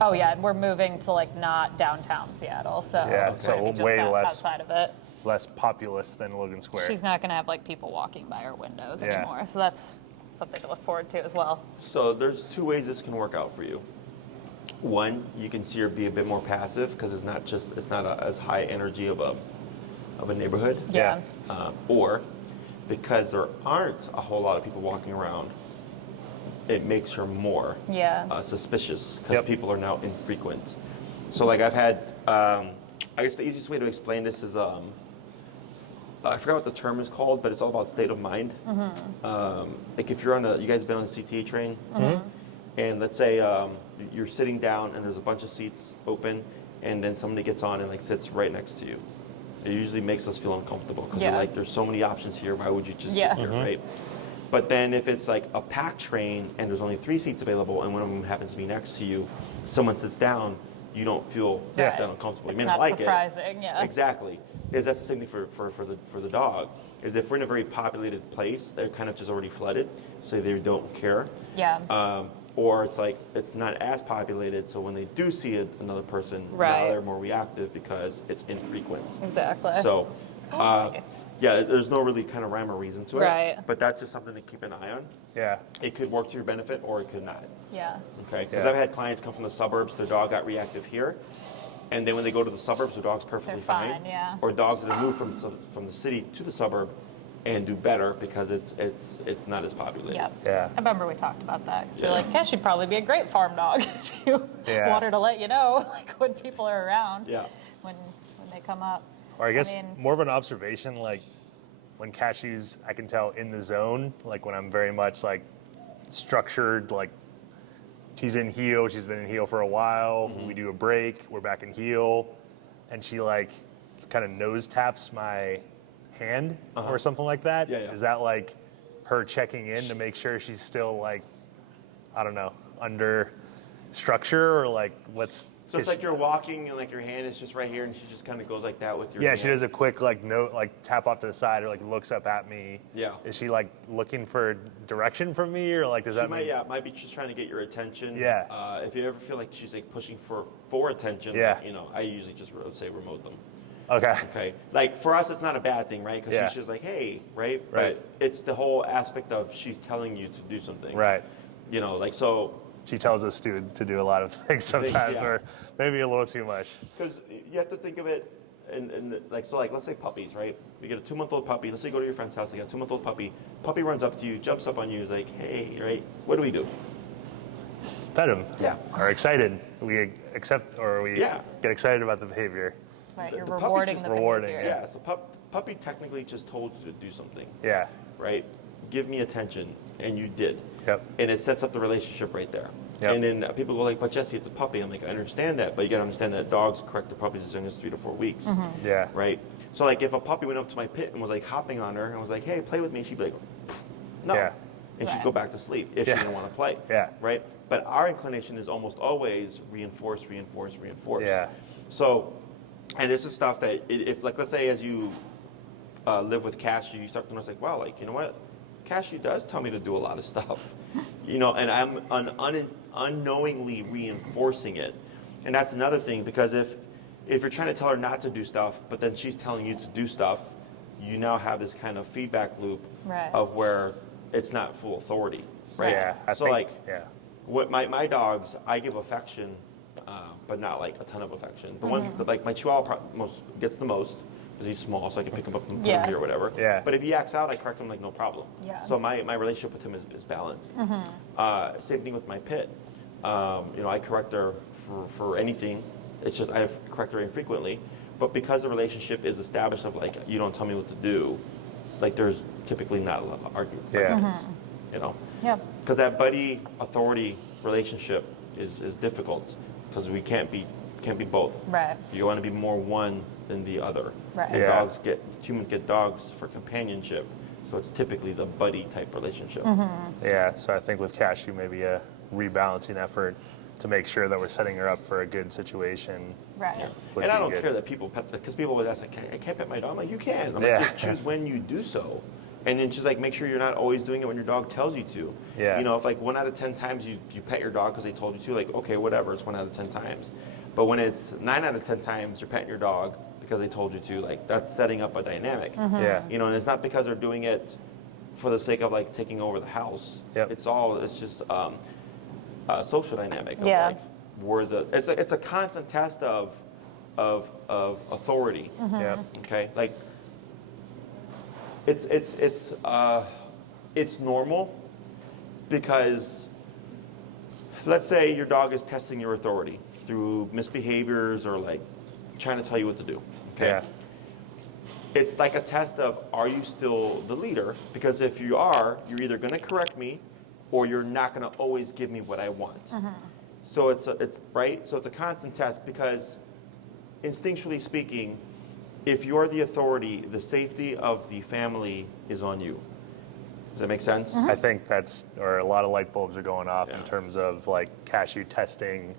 Oh yeah, and we're moving to like not downtown Seattle, so so way less outside of it. Less populous than Logan Square. She's not going to have like people walking by our windows anymore, so that's something to look forward to as well. So there's two ways this can work out for you. One, you can see her be a bit more passive because it's not as high energy of a neighborhood. Yeah. Or because there aren't a whole lot of people walking around, it makes her more suspicious because people are now infrequent. So like I've had, I guess the easiest way to explain this is, I forgot what the term is called, but it's all about state of mind. Like if you're you guys have been on the CTA train, and let's say you're sitting down and there's a bunch of seats open, and then somebody gets on and like sits right next to you. It usually makes us feel uncomfortable because you're like, there's so many options here. Why would you just sit here, right? But then if it's like a packed train and there's only 3 seats available and one of them happens to be next to you, someone sits down, you don't feel that uncomfortable. You may not like it. It's not surprising, Exactly. Is that's the same thing for the dog. Is if we're in a very populated place, they're kind of just already flooded, so they don't care. Yeah. Or it's like it's not as populated, so when they do see another person, now they're more reactive because it's infrequent. Exactly. So, there's no really kind of rhyme or reason to it. Right. But that's just something to keep an eye on. Yeah. It could work to your benefit or it could not. Yeah. Okay. Because I've had clients come from the suburbs, their dog got reactive here, and then when they go to the suburbs, their dog's perfectly fine. Or dogs that have moved from the city to the suburb and do better because it's not as populated. Yep. Yeah. I remember we talked about that because we're like, Cashew would probably be a great farm dog if you want her to let you know like when people are around. Yeah. When they come up. Or I guess more of an observation, like when Cashew's, I can tell in the zone, like when I'm very much like structured, like she's in heel, she's been in heel for a while, we do a break, we're back in heel, and she like kind of nose taps my hand or something like that. Is that like her checking in to make sure she's still like, I don't know, under structure or like what's... So it's like you're walking and like your hand is just right here and she just kind of goes like that with your hand. She does a quick like note, like tap off to the side or like looks up at me. Yeah. Is she like looking for direction from me or like does that mean? Yeah, it might be just trying to get your attention. Yeah. If you ever feel like she's like pushing for attention, I usually just would say remote them. Okay. Like for us, it's not a bad thing, right? Because she's just like, hey, right? But it's the whole aspect of she's telling you to do something. Right. You know, like so. She tells us to do a lot of things sometimes, or maybe a little too much. Because you have to think of it, like let's say puppies, right? You get a 2-month-old puppy. Let's say you go to your friend's house. They got a 2-month-old puppy. Puppy runs up to you, jumps up on you, is like, hey, right? What do we do? Pet him. Yeah. Are excited. We accept, or we get excited about the behavior. Right. You're the rewarding the behavior. Yeah. So puppy technically just told you to do something. Yeah. Right. Give me attention, and you did. Yep. And it sets up the relationship right there. Yep. And then people go like, but Jesse, it's a puppy. I'm like, I understand that, but you got to understand that dogs correct their puppies as young as 3 to 4 weeks. Yeah. Right. So like, if a puppy went up to my pit and was like hopping on her and was like, hey, play with me, she'd be like, no. Yeah. And she'd go back to sleep if she didn't want to play. Yeah. Right. But our inclination is almost always reinforce. Yeah. So, and this is stuff that if like, let's say as you live with Cashew, you start to notice like, wow, like, you know what? Cashew does tell me to do a lot of stuff, you know, and I'm unknowingly reinforcing it. And that's another thing, because if you're trying to tell her not to do stuff, but then she's telling you to do stuff, you now have this kind of feedback loop Right. of where it's not full authority, right? Yeah, I so think, like, yeah. what my dogs, I give affection, but not like a ton of affection. The one, like my Chihuahua gets the most because he's small, so I can pick him up and put him here or whatever. Yeah. But if he acts out, I correct him like no problem. Yeah. So my relationship with him is balanced. Same thing with my Pit. I correct her for anything. It's just I correct her infrequently. But because the relationship is established of like, you don't tell me what to do, like there's typically not a lot of argument. Yeah. Yeah. Because that buddy authority relationship is difficult because we can't be both. Right. You want to be more one than the other. Right. And Yeah. humans get dogs for companionship, so it's typically the buddy type relationship. Yeah, so I think with Cashew, maybe a rebalancing effort to make sure that we're setting her up for a good situation. Right. would And I be don't good. care that people pet, because people always ask, like, I can't pet my dog. I'm like, you can. I'm Yeah. like, just choose when you do so. And then just like make sure you're not always doing it when your dog tells you to. Yeah. If like 1 out of 10 times you pet your dog because they told you to, like, okay, whatever, it's 1 out of 10 times. But when it's 9 out of 10 times you're petting your dog because they told you to, like that's setting up a dynamic. Yeah. And it's not because they're doing it for the sake of like taking over the house. Yep. It's just a social dynamic. Of, Yeah. like, it's a constant test of authority. Yeah. Okay, like it's normal because let's say your dog is testing your authority through misbehaviors or like trying to tell you what to do. Okay. Yeah. It's like a test of, are you still the leader? Because if you are, you're either going to correct me or you're not going to always give me what I want. So it's right. So it's a constant test because instinctually speaking, if you're the authority, the safety of the family is on you. Does that make sense? I think or a lot of light bulbs are going off in Yeah. terms of like Cashew testing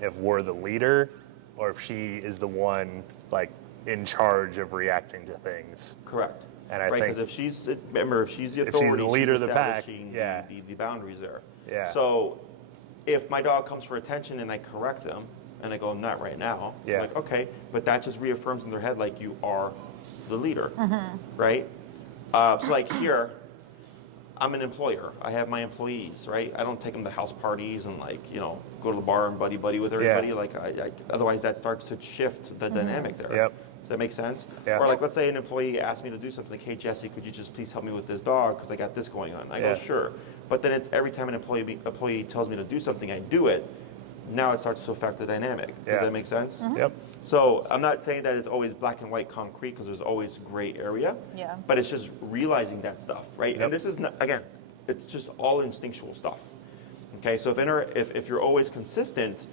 if we're the leader or if she is the one like in charge of reacting to things. Correct. And I right, think- because if she's the she's authority, the leader of the pack, establishing yeah. the boundaries there. Yeah. So if my dog comes for attention and I correct them and I go, not right now, Yeah. like, okay, but that just reaffirms in their head like you are the leader, right? So like here, I'm an employer. I have my employees, right? I don't take them to house parties and like, go to the bar and buddy with everybody. Yeah. Like otherwise that starts to shift the dynamic there. Yep. Does that make sense? Yeah. Or like, let's say an employee asked me to do something like, hey, Jesse, could you just please help me with this dog because I got this going on? I go, Yeah. sure. But then it's every time an employee tells me to do something, I do it. Now it starts to affect the dynamic. Does Yeah. that make sense? Yep. So I'm not saying that it's always black and white concrete because there's always gray area. Yeah. But it's just realizing that stuff, right? Yep. And this is, not, again, it's just all instinctual stuff. Okay, so if you're always consistent,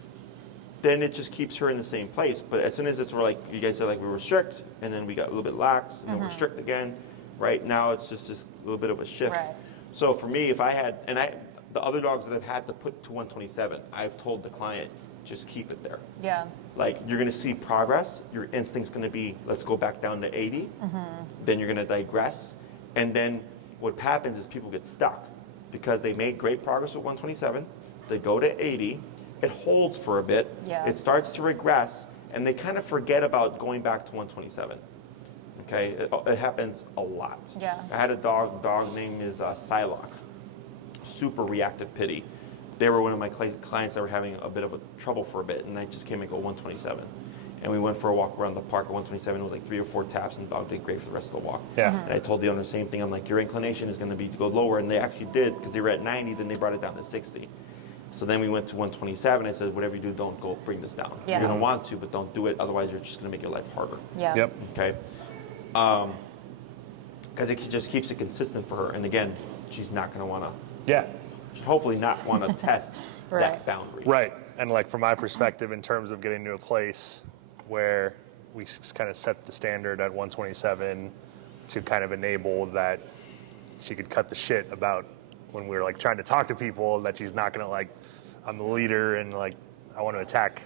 then it just keeps her in the same place. But as soon as it's like you guys said, like we were strict, and then we got a little bit lax, and then we're strict again, right? Now it's just a little bit of a shift. Right. So for me, if I had, the other dogs that I've had to put to 127, I've told the client, just keep it there. Yeah. Like you're going to see progress. Your instinct's going to be, let's go back down to 80. Then you're going to digress, and then what happens is people get stuck because they made great progress with 127. They go to 80. It holds for a bit. Yeah. It starts to regress, and they kind of forget about going back to 127. Okay, it happens a lot. Yeah. I had a dog name is Psylocke, super reactive pity. They were one of my clients that were having a bit of a trouble for a bit, and I just came and go 127. And we went for a walk around the park at 127. It was like 3 or 4 taps, and the dog did great for the rest of the walk. Yeah. And I told the owner the same thing. I'm like, your inclination is going to be to go lower, and they actually did because they were at 90. Then they brought it down to 60. So then we went to 127. I said, whatever you do, don't go bring this down. Yeah. You're going to want to, but don't do it. Otherwise, you're just going to make your life harder. Yeah. Yep. Okay? Because it just keeps it consistent for her. And again, she's not going to want to, Yeah. hopefully not want to test Right. that boundary. Right. And like from my perspective, in terms of getting to a place where we kind of set the standard at 127 to kind of enable that she could cut the shit about when we were like trying to talk to people that she's not going to like, I'm the leader and like, I want to attack.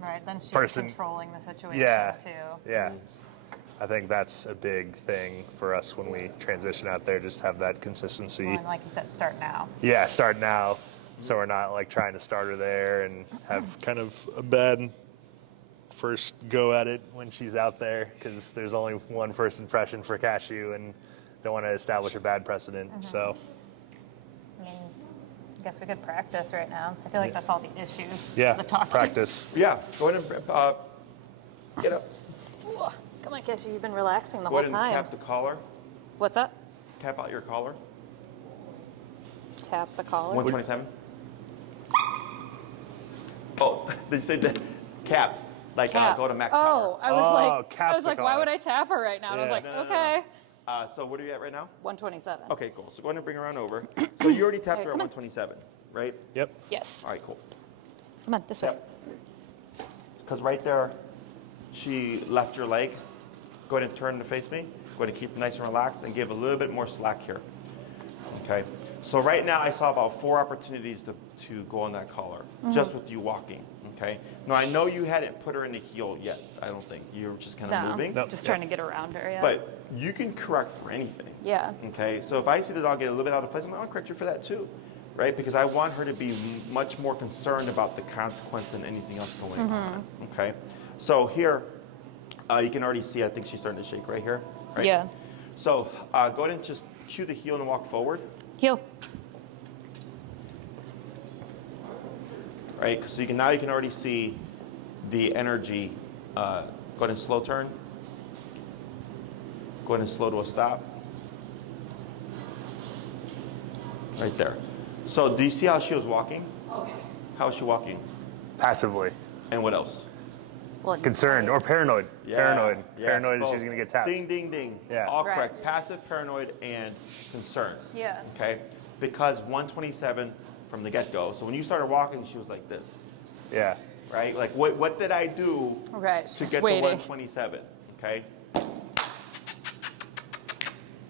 Right. Then she's Person- controlling the situation Yeah. too. Yeah. I think that's a big thing for us when we transition out there, just have that consistency. Well, and like you said, start now. Yeah, start now. So we're not like trying to start her there and have kind of a bad first go at it when she's out there because there's only one first impression for Cashew and don't want to establish a bad precedent. So, I mean, I guess we could practice right now. I feel like that's all the issues. yeah, the talking. practice. Yeah, go ahead and get up. Ooh, come on, Cashew, you've been relaxing the Go whole ahead and time. tap the collar. What's up? Tap out your collar. Tap the collar. 127. Oh, did you say that? Cap. Like Tap. go to Mac Oh, I was cap the why collar. would I tap her right now? And I was Yeah. like, No. okay. So what are you at right now? 127. Okay, cool. So go ahead and bring her on over. So you already tapped Okay, her at come on. 127, right? Yep. Yes. All right, cool. Come on, this way. Yep. Because right there, she left your leg. Go ahead and turn to face me. Go ahead and keep it nice and relaxed and give a little bit more slack here. Okay. So right now I saw about 4 opportunities to go on that collar, just with you walking. Okay. Now I know you hadn't put her in the heel yet. I don't think you were just kind of moving. Nope. Just trying to get around her. Yeah. But you can correct for anything. yeah. Okay. So if I see the dog get a little bit out of place, I'm going to correct you for that too, right? Because I want her to be much more concerned about the consequence than anything else going on. Okay. So here, you can already see. I think she's starting to shake right here. Right? Yeah. So go ahead and just cue the heel and walk forward. Heel. Right, so you can already see the energy. Go ahead and slow turn. Go ahead and slow to a stop. Right there. So do you see how she was walking? Oh. How was she walking? Passively. And what else? Well, Concerned or paranoid. Paranoid. Yes, Paranoid that both. she's going to get tapped. Ding, ding, ding. Yeah. All Right. correct. Passive, paranoid, and concerned. Yeah. Okay? Because 127 from the get-go. So when you started walking, she was like this. Yeah. Right? Like, what did I do Right. to Just get waiting. to 127? Okay?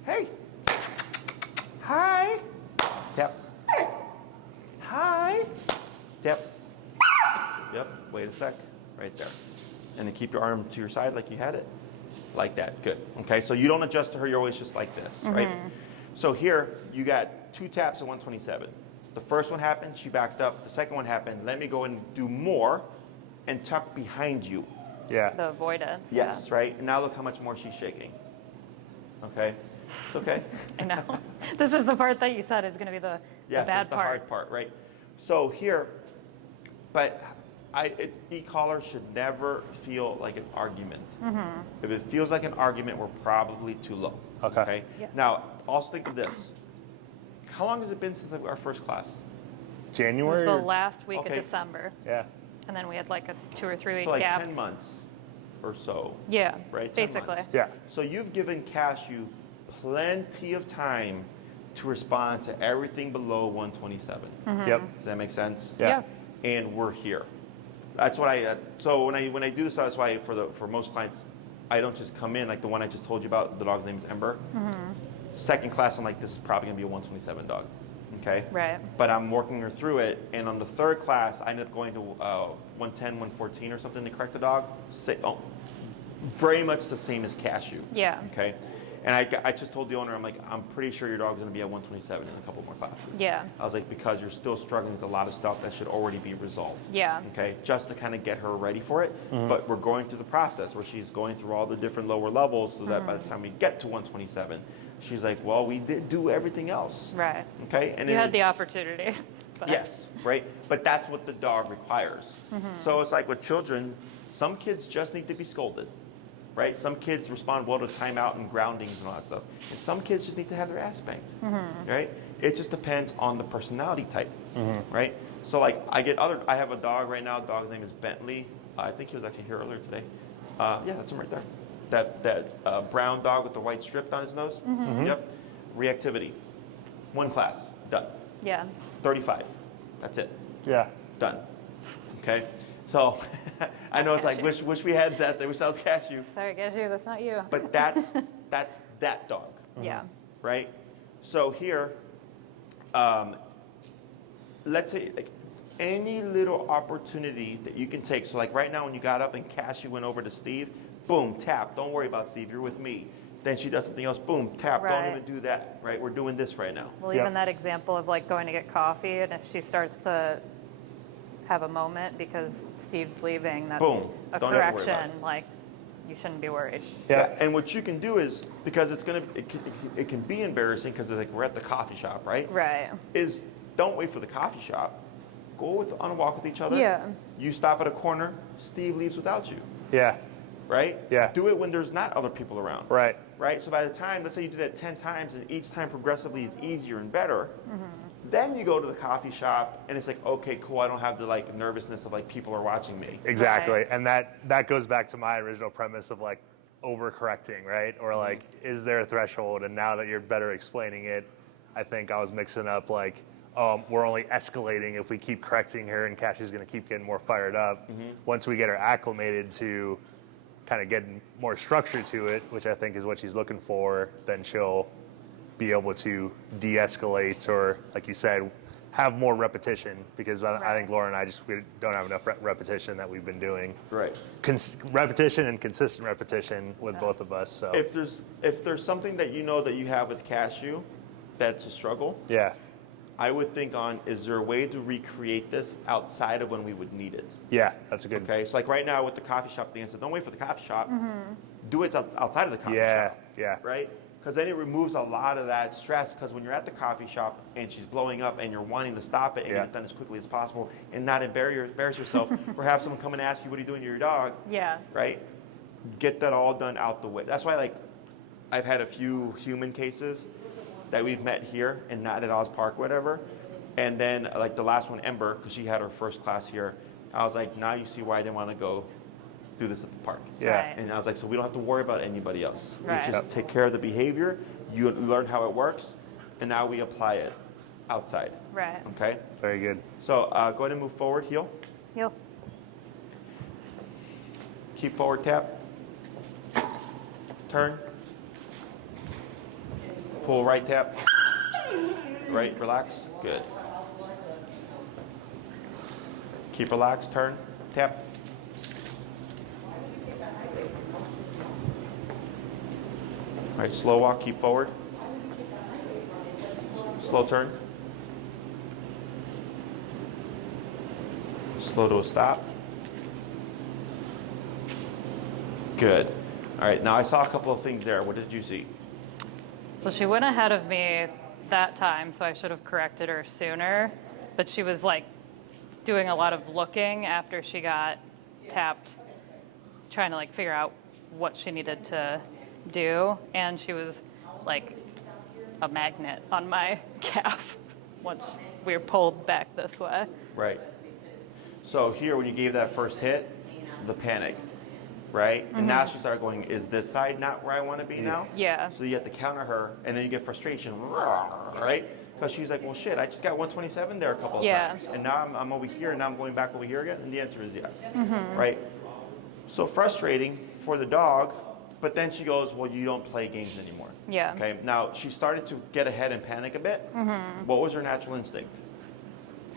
Hey. Hi. Tap. Hi. Tap. Yep. Wait a sec. Right there. And then keep your arm to your side like you had it. Like that. Good. Okay? So you don't adjust to her. You're always just like this. Right? So here, you got 2 taps at 127. The first one happened, she backed up. The second one happened, let me go and do more and tuck behind you. Yeah. The avoidance. Yes, right? And now look how much more she's shaking. Okay? It's okay? Yeah. I know. This is the part that you said is going to be the Yes, bad it's the part. hard part, right? So here, but e-collar should never feel like an argument. If it feels like an argument, we're probably too low. Okay. Yeah. Now, also think of this. How long has it been since our first class? It January? was or- the last week Okay. of December. Yeah. And then we had like a 2 or 3 week So like gap. 10 months or so. Yeah. Right? 10 Basically. months. Yeah. So you've given Cashew plenty of time to respond to everything below 127. Yep. Does that make sense? Yeah. And we're here. That's what so when I do this, that's why for most clients, I don't just come in like the one I just told you about. The dog's name is Ember. Second class, I'm like, this is probably gonna be a 127 dog. Okay. Right. But I'm working her through it, and on the third class, I ended up going to 110, 114 or something to correct the dog. Very much the same as Cashew. Yeah. Okay. And I just told the owner, I'm like, I'm pretty sure your dog's going to be at 127 in a couple more classes. Yeah. I was like, because you're still struggling with a lot of stuff that should already be resolved. Yeah. Okay. Just to kind of get her ready for it. But we're going through the process where she's going through all the different lower levels so that by the time we get to 127, she's like, well, we did do everything else. Right. Okay. And You then had the opportunity. But Yes, right? But that's what the dog requires. So it's like with children, some kids just need to be scolded, right? Some kids respond well to timeout and groundings and all that stuff. And some kids just need to have their ass spanked, right? It just depends on the personality type, right? So like I have a dog right now, dog's name is Bentley. I think he was actually here earlier today. Yeah, that's him right there. That brown dog with the white strip down his nose. Yep. Reactivity. 1 class, done. Yeah. 35. That's it. Yeah. Done. Okay? So I know it's like wish we had that. They wish that was Cashew. Sorry, Cashew, that's not you. But that's that dog. Yeah. Right? So here, let's say like any little opportunity that you can take. So like right now when you got up and Cashew went over to Steve, boom, tap. Don't worry about Steve, you're with me. Then she does something else, boom, tap. Right. Don't even do that. Right? We're doing this right now. Well, Yep. even that example of like going to get coffee, and if she starts to have a moment because Steve's leaving, that's Boom. a Don't ever worry about correction. it. Like, you shouldn't be worried. Yeah. And what you can do is, because it can be embarrassing because like we're at the coffee shop, right? Right. Is don't wait for the coffee shop. Go on a walk with each other. Yeah. You stop at a corner. Steve leaves without you. Yeah. Right? Yeah. Do it when there's not other people around. Right. Right? So by the time, let's say you do that 10 times and each time progressively is easier and better, then you go to the coffee shop and it's like, okay, cool, I don't have the like nervousness of like people are watching me. Exactly. Right. And that goes back to my original premise of like overcorrecting, right? Or like, is there a threshold? And now that you're better explaining it, I think I was mixing up like, we're only escalating if we keep correcting her and Cashew's going to keep getting more fired up. Once we get her acclimated to kind of getting more structure to it, which I think is what she's looking for, then she'll be able to de-escalate or, like you said, have more repetition, because I think Laura and I we don't have enough repetition that we've been doing. Right. Repetition and consistent repetition with both of us. So If there's something that you know that you have with Cashew that's a struggle, yeah, I would think on, is there a way to recreate this outside of when we would need it? yeah, that's a good. Okay, so like right now with the coffee shop thing, I said, don't wait for the coffee shop. Do it outside of the coffee Yeah, shop. yeah. Right? Because then it removes a lot of that stress. Because when you're at the coffee shop and she's blowing up and you're wanting to stop it and get it done as quickly as possible and not embarrass yourself or have someone come and ask you, what are you doing to your dog? Yeah. Right? Get that all done out the way. That's why, like, I've had a few human cases that we've met here and not at Oz Park, whatever. And then, like, the last one, Ember, because she had her first class here, I was like, now you see why I didn't want to go do this at the park. Yeah. Right. And I was like, so we don't have to worry about anybody else. Right. We just take care of the behavior, you learn how it works, and now we apply it outside. Right. Okay? Very good. So go ahead and move forward, heel. Heel. Keep forward, tap. Turn. Pull right, tap. Right, relax. Good. Keep relaxed, turn, tap. All right, slow walk, keep forward. Slow turn. Slow to a stop. Good. All right, now I saw a couple of things there. What did you see? So she went ahead of me that time, so I should have corrected her sooner. But she was like doing a lot of looking after she got tapped, trying to like figure out what she needed to do. And she was like a magnet on my calf once we were pulled back this way. Right. So here, when you gave that first hit, the panic, right? And now she started going, is this side not where I want to be now? Yeah. So you have to counter her, and then you get frustration, right? Because she's like, well, shit, I just got 127 there a couple of times. And now I'm over here, and now I'm going back over here again? And the answer is yes, right? So frustrating for the dog, but then she goes, well, you don't play games anymore. Yeah. Okay, now she started to get ahead and panic a bit. What was her natural instinct?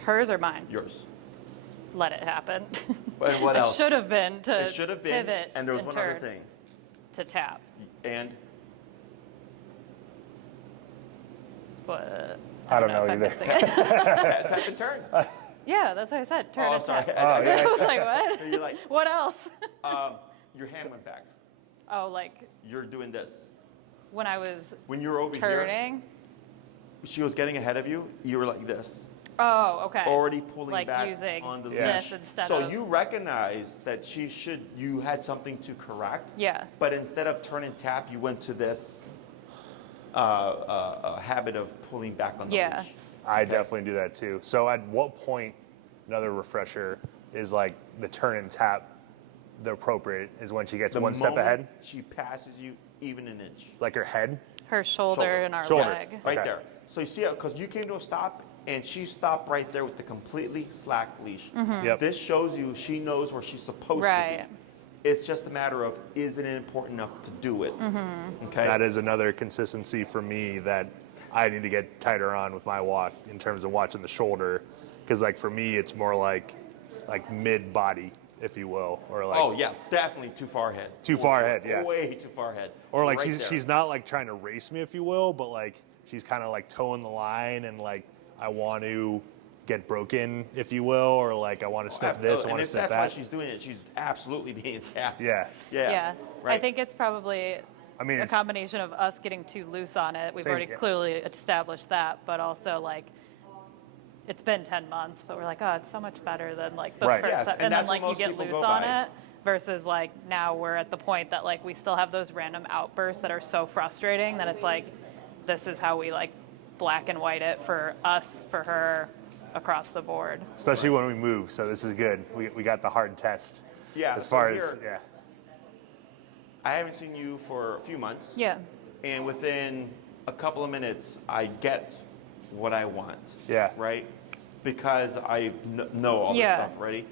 Hers or mine? Yours. Let it happen. And what else? It should have been to It should have been, pivot and there was one other turn thing. to tap. And But I don't know if I'm either. missing it. tap and turn. Yeah, that's what I said. Turn Oh, and sorry. tap. Oh, yeah. I was like, what? You're like, What else? your hand went back. Oh, like You're doing this. when I was When you were over here, turning. she was getting ahead of you. You were like this, Oh, okay. already pulling like back using on the Yeah. leash. this instead So of. you recognize that you had something to correct. Yeah. But instead of turn and tap, you went to this habit of pulling back on the Yeah. leash. I definitely do that too. So at what point, another refresher, is like the turn and tap the appropriate is when she gets The one step moment ahead, she passes you even an inch. like her head. Her shoulder, Shoulder. and our Shoulder. leg. Right Okay. there. So you see how, because you came to a stop and she stopped right there with the completely slack leash. Yep. This shows you she knows where she's supposed Right. to be. It's just a matter of, is it important enough to do it? Okay. That is another consistency for me that I need to get tighter on with my walk in terms of watching the shoulder, because like for me it's more like mid body, if you will, or like Oh yeah, definitely too far ahead. Too far ahead, yeah. Way too far ahead. or like Right there. she's not like trying to race me, if you will, but like she's kind of like towing the line and like I want to get broken, if you will, or like I want to sniff this, I want to sniff that. And if that's why she's doing it, she's absolutely being tapped. Yeah. Yeah. Right. I think it's probably a combination of us getting too loose on it. We've already clearly established that, but also like it's been 10 months, but we're like, oh, it's so much better than like the first Yes. and then like you get loose on it versus like now we're at the point that like we still have those random outbursts that are so frustrating that it's like this is how we like black and white it for us, for her, across the board. Especially when we move, so this is good. We got the hard test. Yeah. As far as I haven't seen you for a few months. Yeah. And within a couple of minutes, I get what I want. Yeah. Right? Because I know all this stuff already.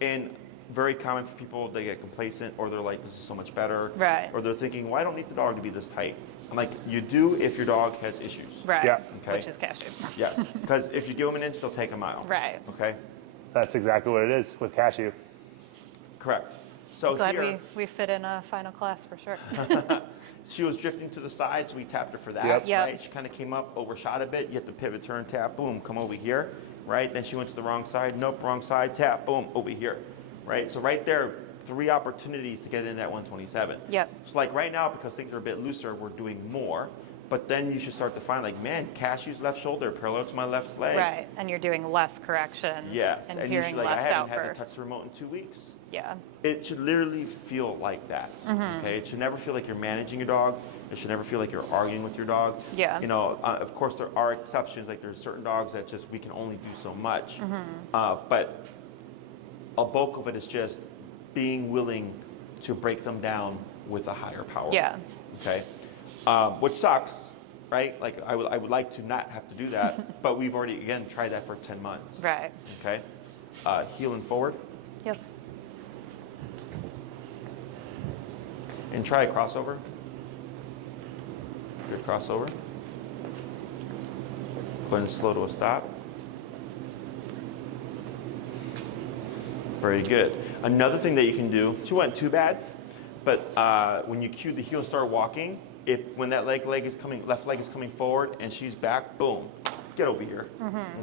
And very common for people, they get complacent or they're like, this is so much better. Right. Or they're thinking, well, I don't need the dog to be this tight. I'm like, you do if your dog has issues. Right. Yeah. Okay. Which is Cashew. Yes. Because if you give them an inch, they'll take a mile. Right. Okay? That's exactly what it is with Cashew. Correct. So Glad here, we fit in a final class for sure. she was drifting to the side, so we tapped her for that. Yep. Yep. Right? She kind of came up, overshot a bit. You have to pivot, turn, tap, boom, come over here. Right? Then she went to the wrong side. Nope, wrong side, tap, boom, over here. Right? So right there, 3 opportunities to get in that 127. Yep. So like right now, because things are a bit looser, we're doing more. But then you should start to find like, man, Cashew's left shoulder parallel to my left leg. Right. And you're doing less corrections. Yes. And you hearing should, like, I less haven't had to outbursts. touch the remote in 2 weeks. Yeah. It should literally feel like that. Okay. It should never feel like you're managing your dog. It should never feel like you're arguing with your dog. Yeah. You know, of course there are exceptions. Like there's certain dogs that just we can only do so much. But a bulk of it is just being willing to break them down with a higher power. Yeah. Okay. Which sucks, right? Like I would like to not have to do that, but we've already again tried that for 10 months. Right. Okay. Heel and forward. Yep. And try a crossover. Good crossover. Go ahead and slow to a stop. Very good. Another thing that you can do, she wasn't too bad, but when you cue the heel and start walking, when that left leg is coming forward and she's back, boom, get over here.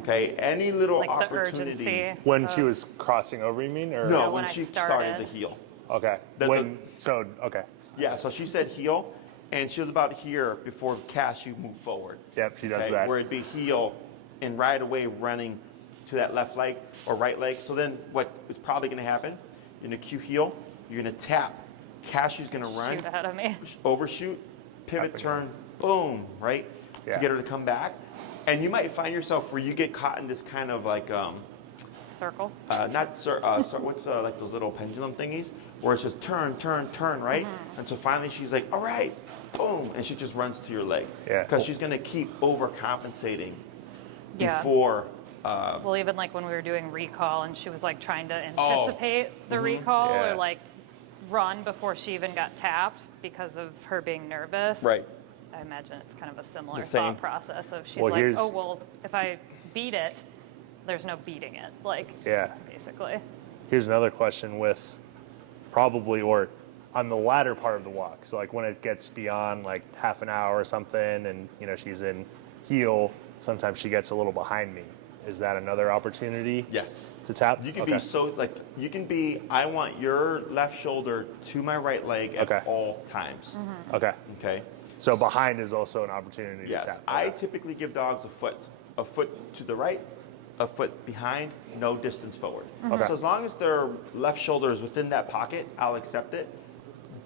Okay, any little Like opportunity. the urgency. When she was crossing over, you mean? Or? No, when when I she started. started the heel. Okay. Okay. Yeah, so she said heel, and she was about here before Cashew moved forward. Yep, she does that. Where it'd be heel and right away running to that left leg or right leg. So then what is probably going to happen, you're going to cue heel, you're going to tap. Cashew's going to run, Shoot ahead of me. overshoot, pivot, turn, boom, right? Yeah. To get her to come back. And you might find yourself where you get caught in this kind of like, Circle. what's like those little pendulum thingies, where it's just turn, right? And so finally she's like, all right, boom, and she just runs to your leg. Yeah. Because she's going to keep overcompensating Yeah. before. Well, even like when we were doing recall and she was like trying to anticipate the recall Yeah. or like run before she even got tapped because of her being nervous. Right. I imagine it's kind of a similar The same. thought process of she's Well, like, here's- oh, well, if I beat it, there's no beating it. Like, Yeah. basically. Here's another question with probably, or on the latter part of the walk. So like when it gets beyond like half an hour or something and, you know, she's in heel, sometimes she gets a little behind me. Is that another opportunity? Yes. To tap? You can Okay. be so, like, you can be, I want your left shoulder to my right leg at Okay. all times. Okay. Okay? So behind is also an opportunity Yes. to tap. I Okay. typically give dogs a foot to the right, a foot behind, no distance forward. Okay. So as long as their left shoulder is within that pocket, I'll accept it.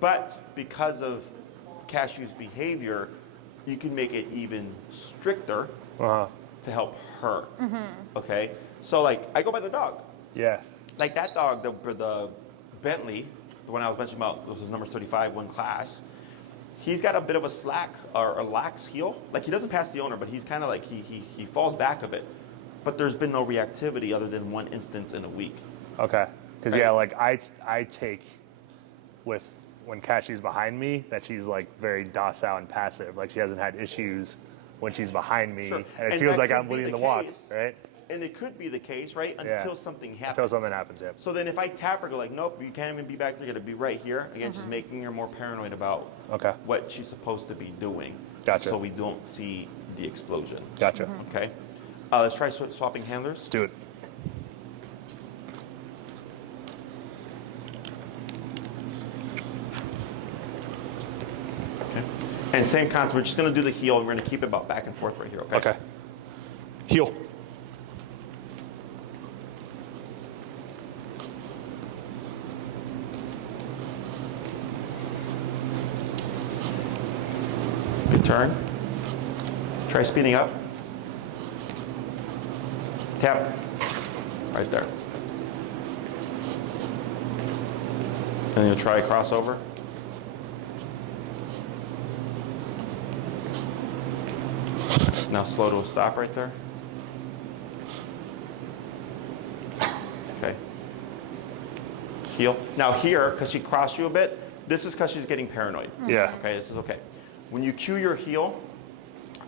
But because of Cashew's behavior, you can make it even stricter Uh-huh. to help her. Okay? So like, I go by the dog. Yeah. Like that dog, the Bentley, the one I was mentioning about, this was number 35, one class. He's got a bit of a slack or a lax heel. Like he doesn't pass the owner, but he's kind of like, he falls back a bit. But there's been no reactivity other than one instance in a week. Okay. Because Right. yeah, like I take with when Cashew's behind me that she's like very docile and passive. Like she hasn't had issues when she's behind me, Sure. and it And feels that like could I'm be leading the the walk, case. right? And it could be the case, right? Yeah. Until something happens. Until something happens, yeah. So then if I tap her, go like, nope, you can't even be back there, you gotta be right here. Again, just making her more paranoid about Okay. what she's supposed to be doing. Gotcha. So we don't see the explosion. Gotcha. Okay? Let's try swapping handlers. Let's do it. And same concept, we're just gonna do the heel, and we're gonna keep it about back and forth right here, okay? Okay. Heel. Good turn. Try speeding up. Tap. Right there. And you'll try a crossover. Now slow to a stop right there. Okay. Heel. Now here, because she crossed you a bit, this is because she's getting paranoid. Yeah. Okay, this is okay. When you cue your heel,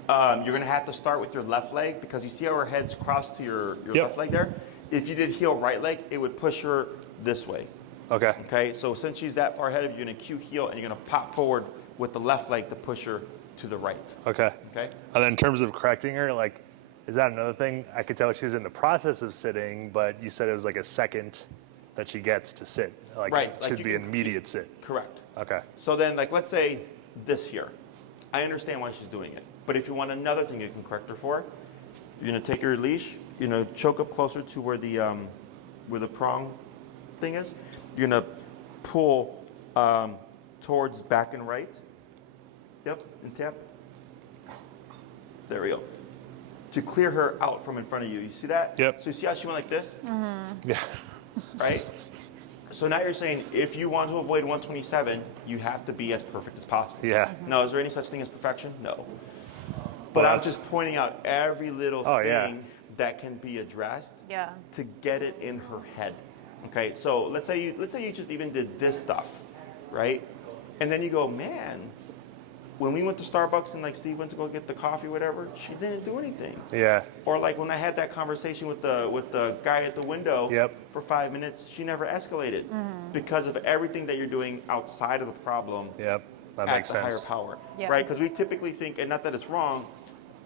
you're going to have to start with your left leg because you see how her head's crossed to your left leg there? If you did heel right leg, it would push her this way. Okay. Okay, so since she's that far ahead of you, you're going to cue heel and you're going to pop forward with the left leg to push her to the right. Okay. Okay? And then in terms of correcting her, like, is that another thing? I could tell she was in the process of sitting, but you said it was like a second that she gets to sit. Like, Right, it like should you be can- immediate sit. Correct. Okay. So then, like, let's say this here. I understand why she's doing it. But if you want another thing you can correct her for, you're going to take your leash, you're going to choke up closer to where the prong thing is. You're going to pull towards back and right. Yep, and tap. There we go. To clear her out from in front of you. You see that? Yep. So you see how she went like this? Yeah. Right? So now you're saying if you want to avoid 127, you have to be as perfect as possible. Yeah. Now, is there any such thing as perfection? No. But Well, I'm that's- just pointing out every little Oh, thing yeah. that can be addressed Yeah. to get it in her head. Okay, so let's say you just even did this stuff, right? And then you go, man, when we went to Starbucks and like Steve went to go get the coffee, whatever, she didn't do anything. Yeah. Or like when I had that conversation with the guy at the window Yep. for 5 minutes, she never escalated because of everything that you're doing outside of the problem. Yep. That at makes the sense. higher power, Yeah. right? Because we typically think, and not that it's wrong,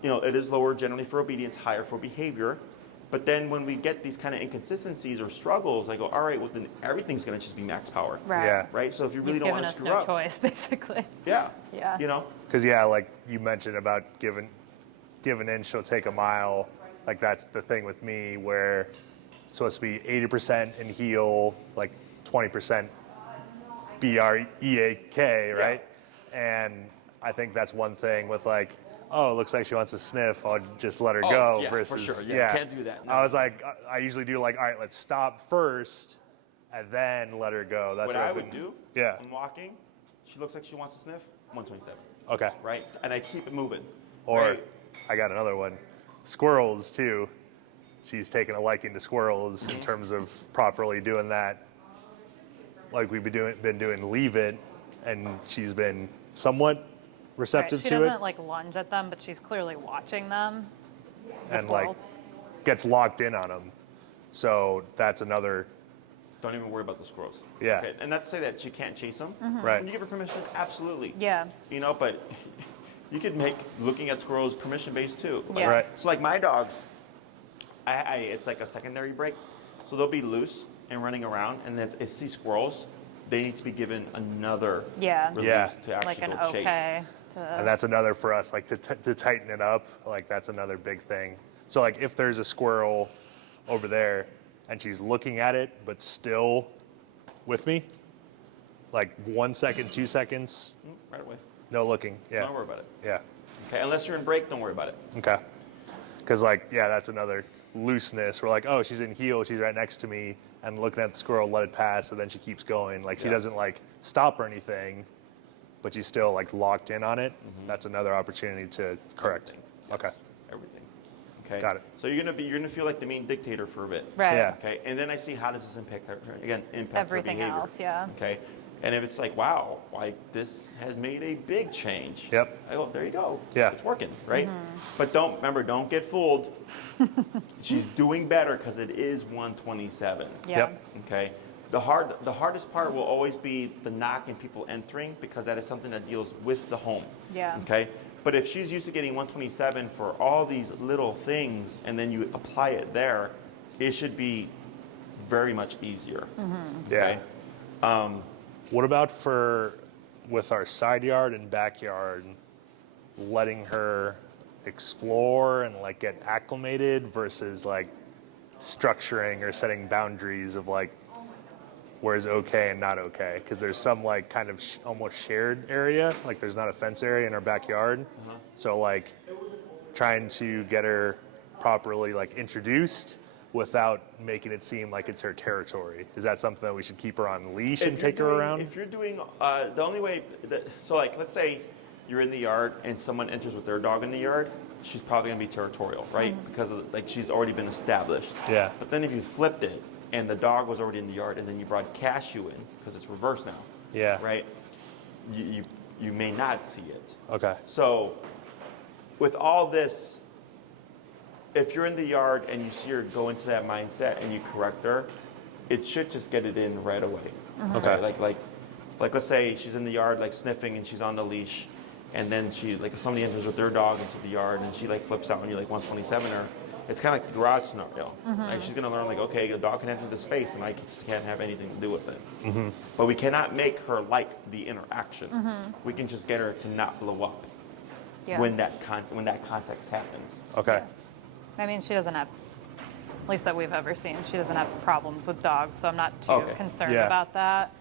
it is lower generally for obedience, higher for behavior. But then when we get these kind of inconsistencies or struggles, I go, all right, well then everything's going to just be max power, Right. Yeah. right? So if you really You've don't given want to us screw no up, choice, basically. yeah, Yeah. Because like you mentioned about giving in, she'll take a mile. Like that's the thing with me where it's supposed to be 80% in heel, like 20% BREAK, right? And I think that's one thing with like, oh, it looks like she wants to sniff, I'll just let her go. yeah, for versus, sure. Yeah, can't do that, no. I was like, I usually do like, all right, let's stop first and then let her go. That's what what I I've would been- do Yeah. when walking, she looks like she wants to sniff, 127, Okay. right? And I keep it moving. Or right? I got another one. Squirrels too. She's taken a liking to squirrels in terms of properly doing that. Like we've been doing leave it, and she's been somewhat Right. receptive She to doesn't it, like lunge at them, but she's clearly watching them. The and like squirrels. gets locked in on them. So that's another. Don't even worry about the squirrels. Yeah. Okay? And not to say that she can't chase them. Right. When you give her permission, absolutely. Yeah. But you could make looking at squirrels permission-based too. Like, Yeah. Right. So like my dogs, it's like a secondary break. So they'll be loose and running around, and if they see squirrels, they need to be given another Yeah. release Yeah. to actually Like an go chase. okay. And that's another for us, like to tighten it up. Like that's another big thing. So like if there's a squirrel over there and she's looking at it but still with me, like 1 second, 2 seconds, Right away. no looking. Yeah. Don't worry about it. Yeah. Okay, unless you're in break, don't worry about it. Okay. Because like that's another looseness. We're like, oh, she's in heel, she's right next to me, and looking at the squirrel, let it pass, and then she keeps going. Like she Yeah. doesn't like stop or anything, but she's still like locked in on it. That's another opportunity to correct. Yes, Okay. Everything. Okay. Got it. So you're gonna feel like the main dictator for a bit. Right. Yeah. Okay. And then I see how does this impact her, impact Everything her behavior. else, yeah. Okay. And if it's like, wow, like this has made a big change. Yep. I go, there you go. Yeah. It's working, right? Mm-hmm. But don't get fooled. She's doing better because it is 127. Yeah. Yep. Okay. The hardest part will always be the knock and people entering because that is something that deals with the home. Yeah. Okay. But if she's used to getting 127 for all these little things and then you apply it there, it should be very much easier. Yeah. Okay. What about with our side yard and backyard? letting her explore and like get acclimated versus like structuring or setting boundaries of like where's okay and not okay, because there's some like kind of almost shared area, like there's not a fence area in our backyard. So like trying to get her properly like introduced without making it seem like it's her territory. Is that something that we should keep her on leash and take her around? If you're doing, the only way, so like let's say you're in the yard and someone enters with their dog in the yard, she's probably gonna be territorial, right? Because of, like she's already been established. Yeah. But then if you flipped it and the dog was already in the yard and then you brought Cashew in, because it's reversed now. Yeah. Right? You may not see it. Okay. So with all this, if you're in the yard and you see her go into that mindset and you correct her, it should just get it in right away. Okay. Like let's say she's in the yard like sniffing and she's on the leash, and then she like if somebody enters with their dog into the yard and she like flips out and you like 127 her, it's kind of like a garage scenario. Like she's gonna learn like, okay, the dog can enter the space and I just can't have anything to do with it. But we cannot make her like the interaction. We can just get her to not blow up when that context happens. Okay. I mean, she doesn't have, at least that we've ever seen, she doesn't have problems with dogs, so I'm not too concerned about that.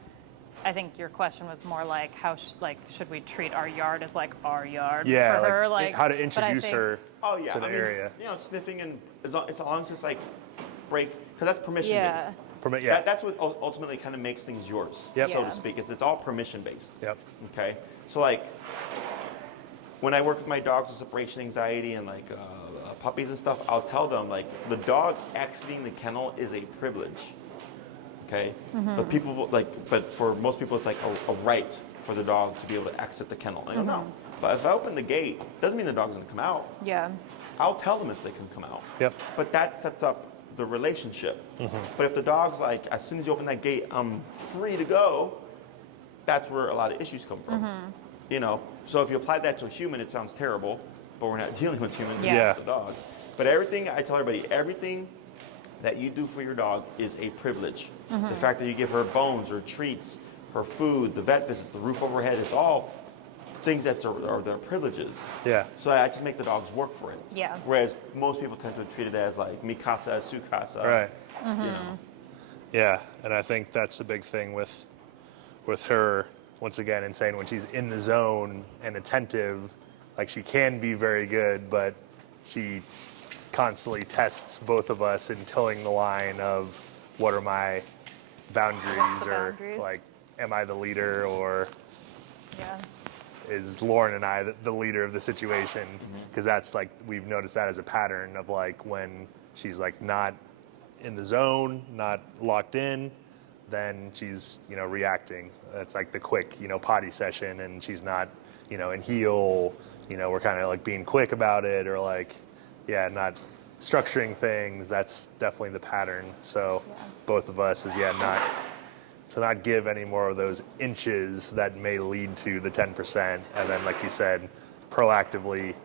I think your question was more like how should we treat our yard as like our yard for her, like how to introduce her to the area. You know, sniffing and as long as it's like break, because that's permission based. That's what ultimately kind of makes things yours, so to speak. It's all permission based. Yep. Okay. So like when I work with my dogs with separation anxiety and like puppies and stuff, I'll tell them like the dog exiting the kennel is a privilege. Okay, but for most people it's like a right for the dog to be able to exit the kennel. I don't know, but if I open the gate, doesn't mean the dog's gonna come out. Yeah. I'll tell them if they can come out. Yep. But that sets up the relationship. But if the dog's like, as soon as you open that gate, I'm free to go, that's where a lot of issues come from. You know, so if you apply that to a human, it sounds terrible, but we're not dealing with humans, it's a dog. But everything, I tell everybody, everything that you do for your dog is a privilege. The fact that you give her bones or treats, her food, the vet visits, the roof over her head, it's all things that are their privileges. Yeah. So I just make the dogs work for it. Yeah. Whereas most people tend to treat it as like mi casa es su casa. Right. You know. Yeah, and I think that's a big thing with her, once again, in saying when she's in the zone and attentive, like she can be very good, but she constantly tests both of us in towing the line of what are my boundaries, or like, am I the leader, or is Lauren and I the leader of the situation? Because that's like, we've noticed that as a pattern of like when she's like not in the zone, not locked in, then she's, you know, reacting. That's like the quick, you know, potty session, and she's not, you know, in heel, you know, we're kind of like being quick about it, or like, not structuring things. That's definitely the pattern. So both of us is not give any more of those inches that may lead to the 10%. And then, like you said, proactively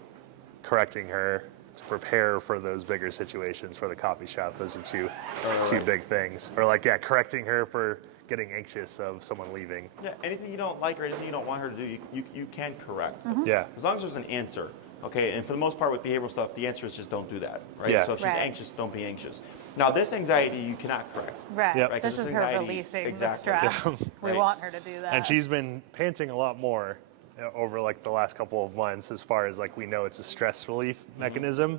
correcting her to prepare for those bigger situations for the coffee shop. Those are two big things. Or like, correcting her for getting anxious of someone leaving. Yeah, anything you don't like or anything you don't want her to do, you can correct. Yeah. As long as there's an answer. Okay, and for the most part with behavioral stuff, the answer is just don't do that, right? Yeah. So if she's anxious, don't be anxious. Now, this anxiety you cannot correct. Right. Yep. Right, This is her releasing the stress. We want her to do that. And she's been panting a lot more over like the last couple of months, as far as like we know it's a stress relief mechanism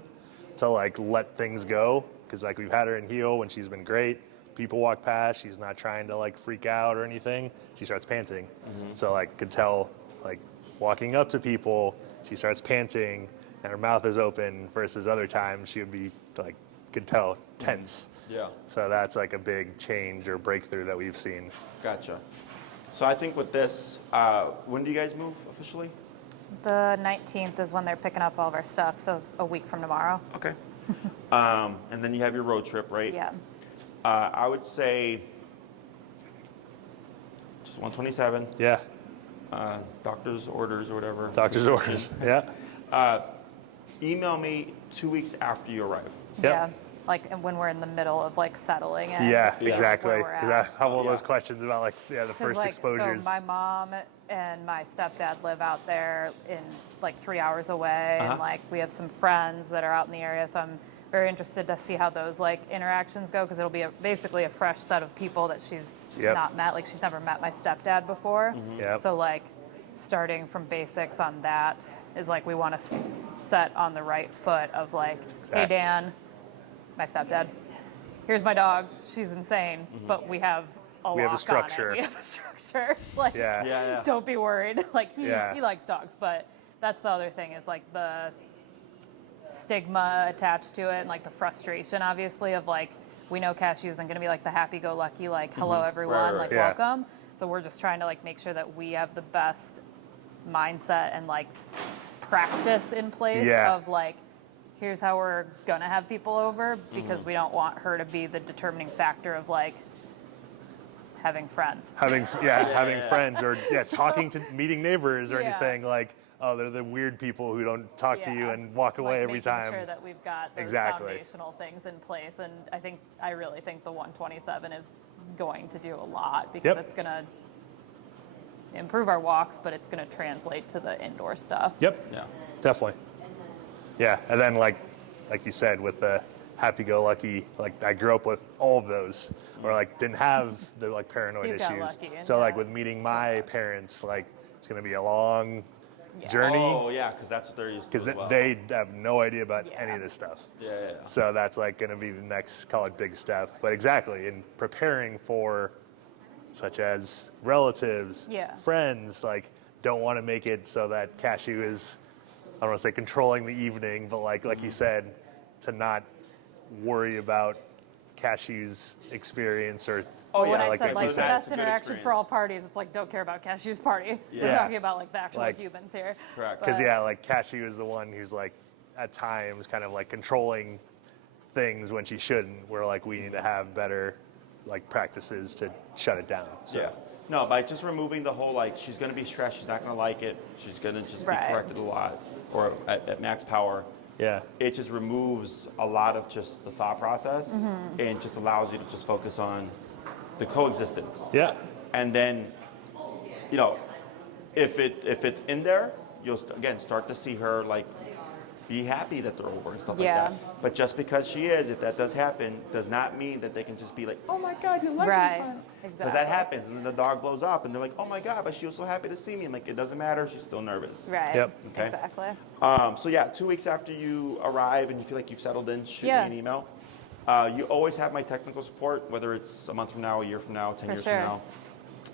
to like let things go. Because like we've had her in heel when she's been great. People walk past, she's not trying to like freak out or anything. She starts panting. So like could tell like walking up to people, she starts panting and her mouth is open, versus other times she would be like, could tell, tense. Yeah. So that's like a big change or breakthrough that we've seen. Gotcha. So I think with this, when do you guys move officially? The 19th is when they're picking up all of our stuff, so a week from tomorrow. Okay. And then you have your road trip, right? Yeah. I would say just 127. Yeah. Doctor's orders or whatever. Doctor's orders. Yeah. Email me 2 weeks after you arrive. Yep. Yeah. Like when we're in the middle of like settling it. Yeah, Yeah. exactly. Where we're Because at. I have all those questions about like the 'Cause, first like, exposures. So my mom and my stepdad live out there in like 3 hours away, and like we have some friends that are out in the area, so I'm very interested to see how those like interactions go, because it'll be basically a fresh set of people that she's not met. Like she's never met my stepdad before. So like starting from basics on that is like we want to set on the right foot of like, hey Dan, my stepdad, here's my dog, she's insane, but we have a structure. We have a structure. Like, don't be worried. Like he likes dogs, but that's the other thing is like the stigma attached to it and like the frustration, obviously, of like we know Cashew isn't going to be like the happy-go-lucky like hello everyone, like welcome. So we're just trying to like make sure that we have the best mindset and like practice in place of like, here's how we're gonna have people over, because we don't want her to be the determining factor of like having friends. Having friends or talking to meeting neighbors or anything like, oh, they're the weird people who don't talk to you and walk away every time. Making sure that we've got those foundational things in place, and I really think the 127 is going to do a lot, because it's gonna improve our walks, but it's gonna translate to the indoor stuff. Definitely. And then like you said, with the happy-go-lucky, like I grew up with all of those, or like didn't have the like paranoid issues. So like with meeting my parents, like it's gonna be a long journey. Oh yeah, because that's what they're used to. Because they have no idea about any of this stuff. So that's like gonna be the next, call it, big step. But exactly, in preparing for, such as relatives, friends, like don't want to make it so that Cashew is, I don't want to say controlling the evening, but like you said, to not worry about Cashew's experience or when I said like the best interaction for all parties, it's like don't care about Cashew's party. We're talking about like the actual humans here. Correct. Because like Cashew is the one who's like at times kind of like controlling things when she shouldn't. Where like we need to have better like practices to shut it down. So. No, by just removing the whole like she's gonna be stressed, she's not gonna like it, she's gonna just be corrected a lot, or at max power. It just removes a lot of just the thought process and just allows you to just focus on the coexistence. And then, you know, if it's in there, you'll again start to see her like be happy that they're over and stuff like that. But just because she is, if that does happen, does not mean that they can just be like, oh my God, you like me. Because that happens, and then the dog blows up, and they're like, oh my God, but she was so happy to see me. I'm like, it doesn't matter, she's still nervous. Okay? Exactly. So 2 weeks after you arrive and you feel like you've settled in, shoot me an email. You always have my technical support, whether it's a month from now, a year from now, 10 years from now.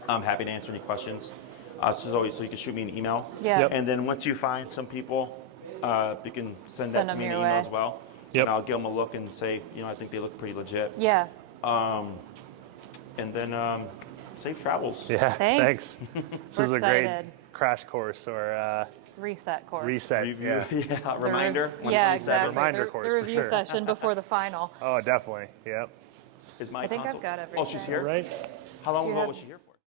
I'm happy to answer any questions. So you can shoot me an email. And then once you find some people, you can send that to me in an email as well. And I'll give them a look and say, I think they look pretty legit. And then safe travels. Thanks. This is a great crash course or reset course. Review. Reminder. Exactly. Reminder course. The review session before the final. Oh, definitely. I think I've got everything. Oh, she's here? Right. How long ago was she here for?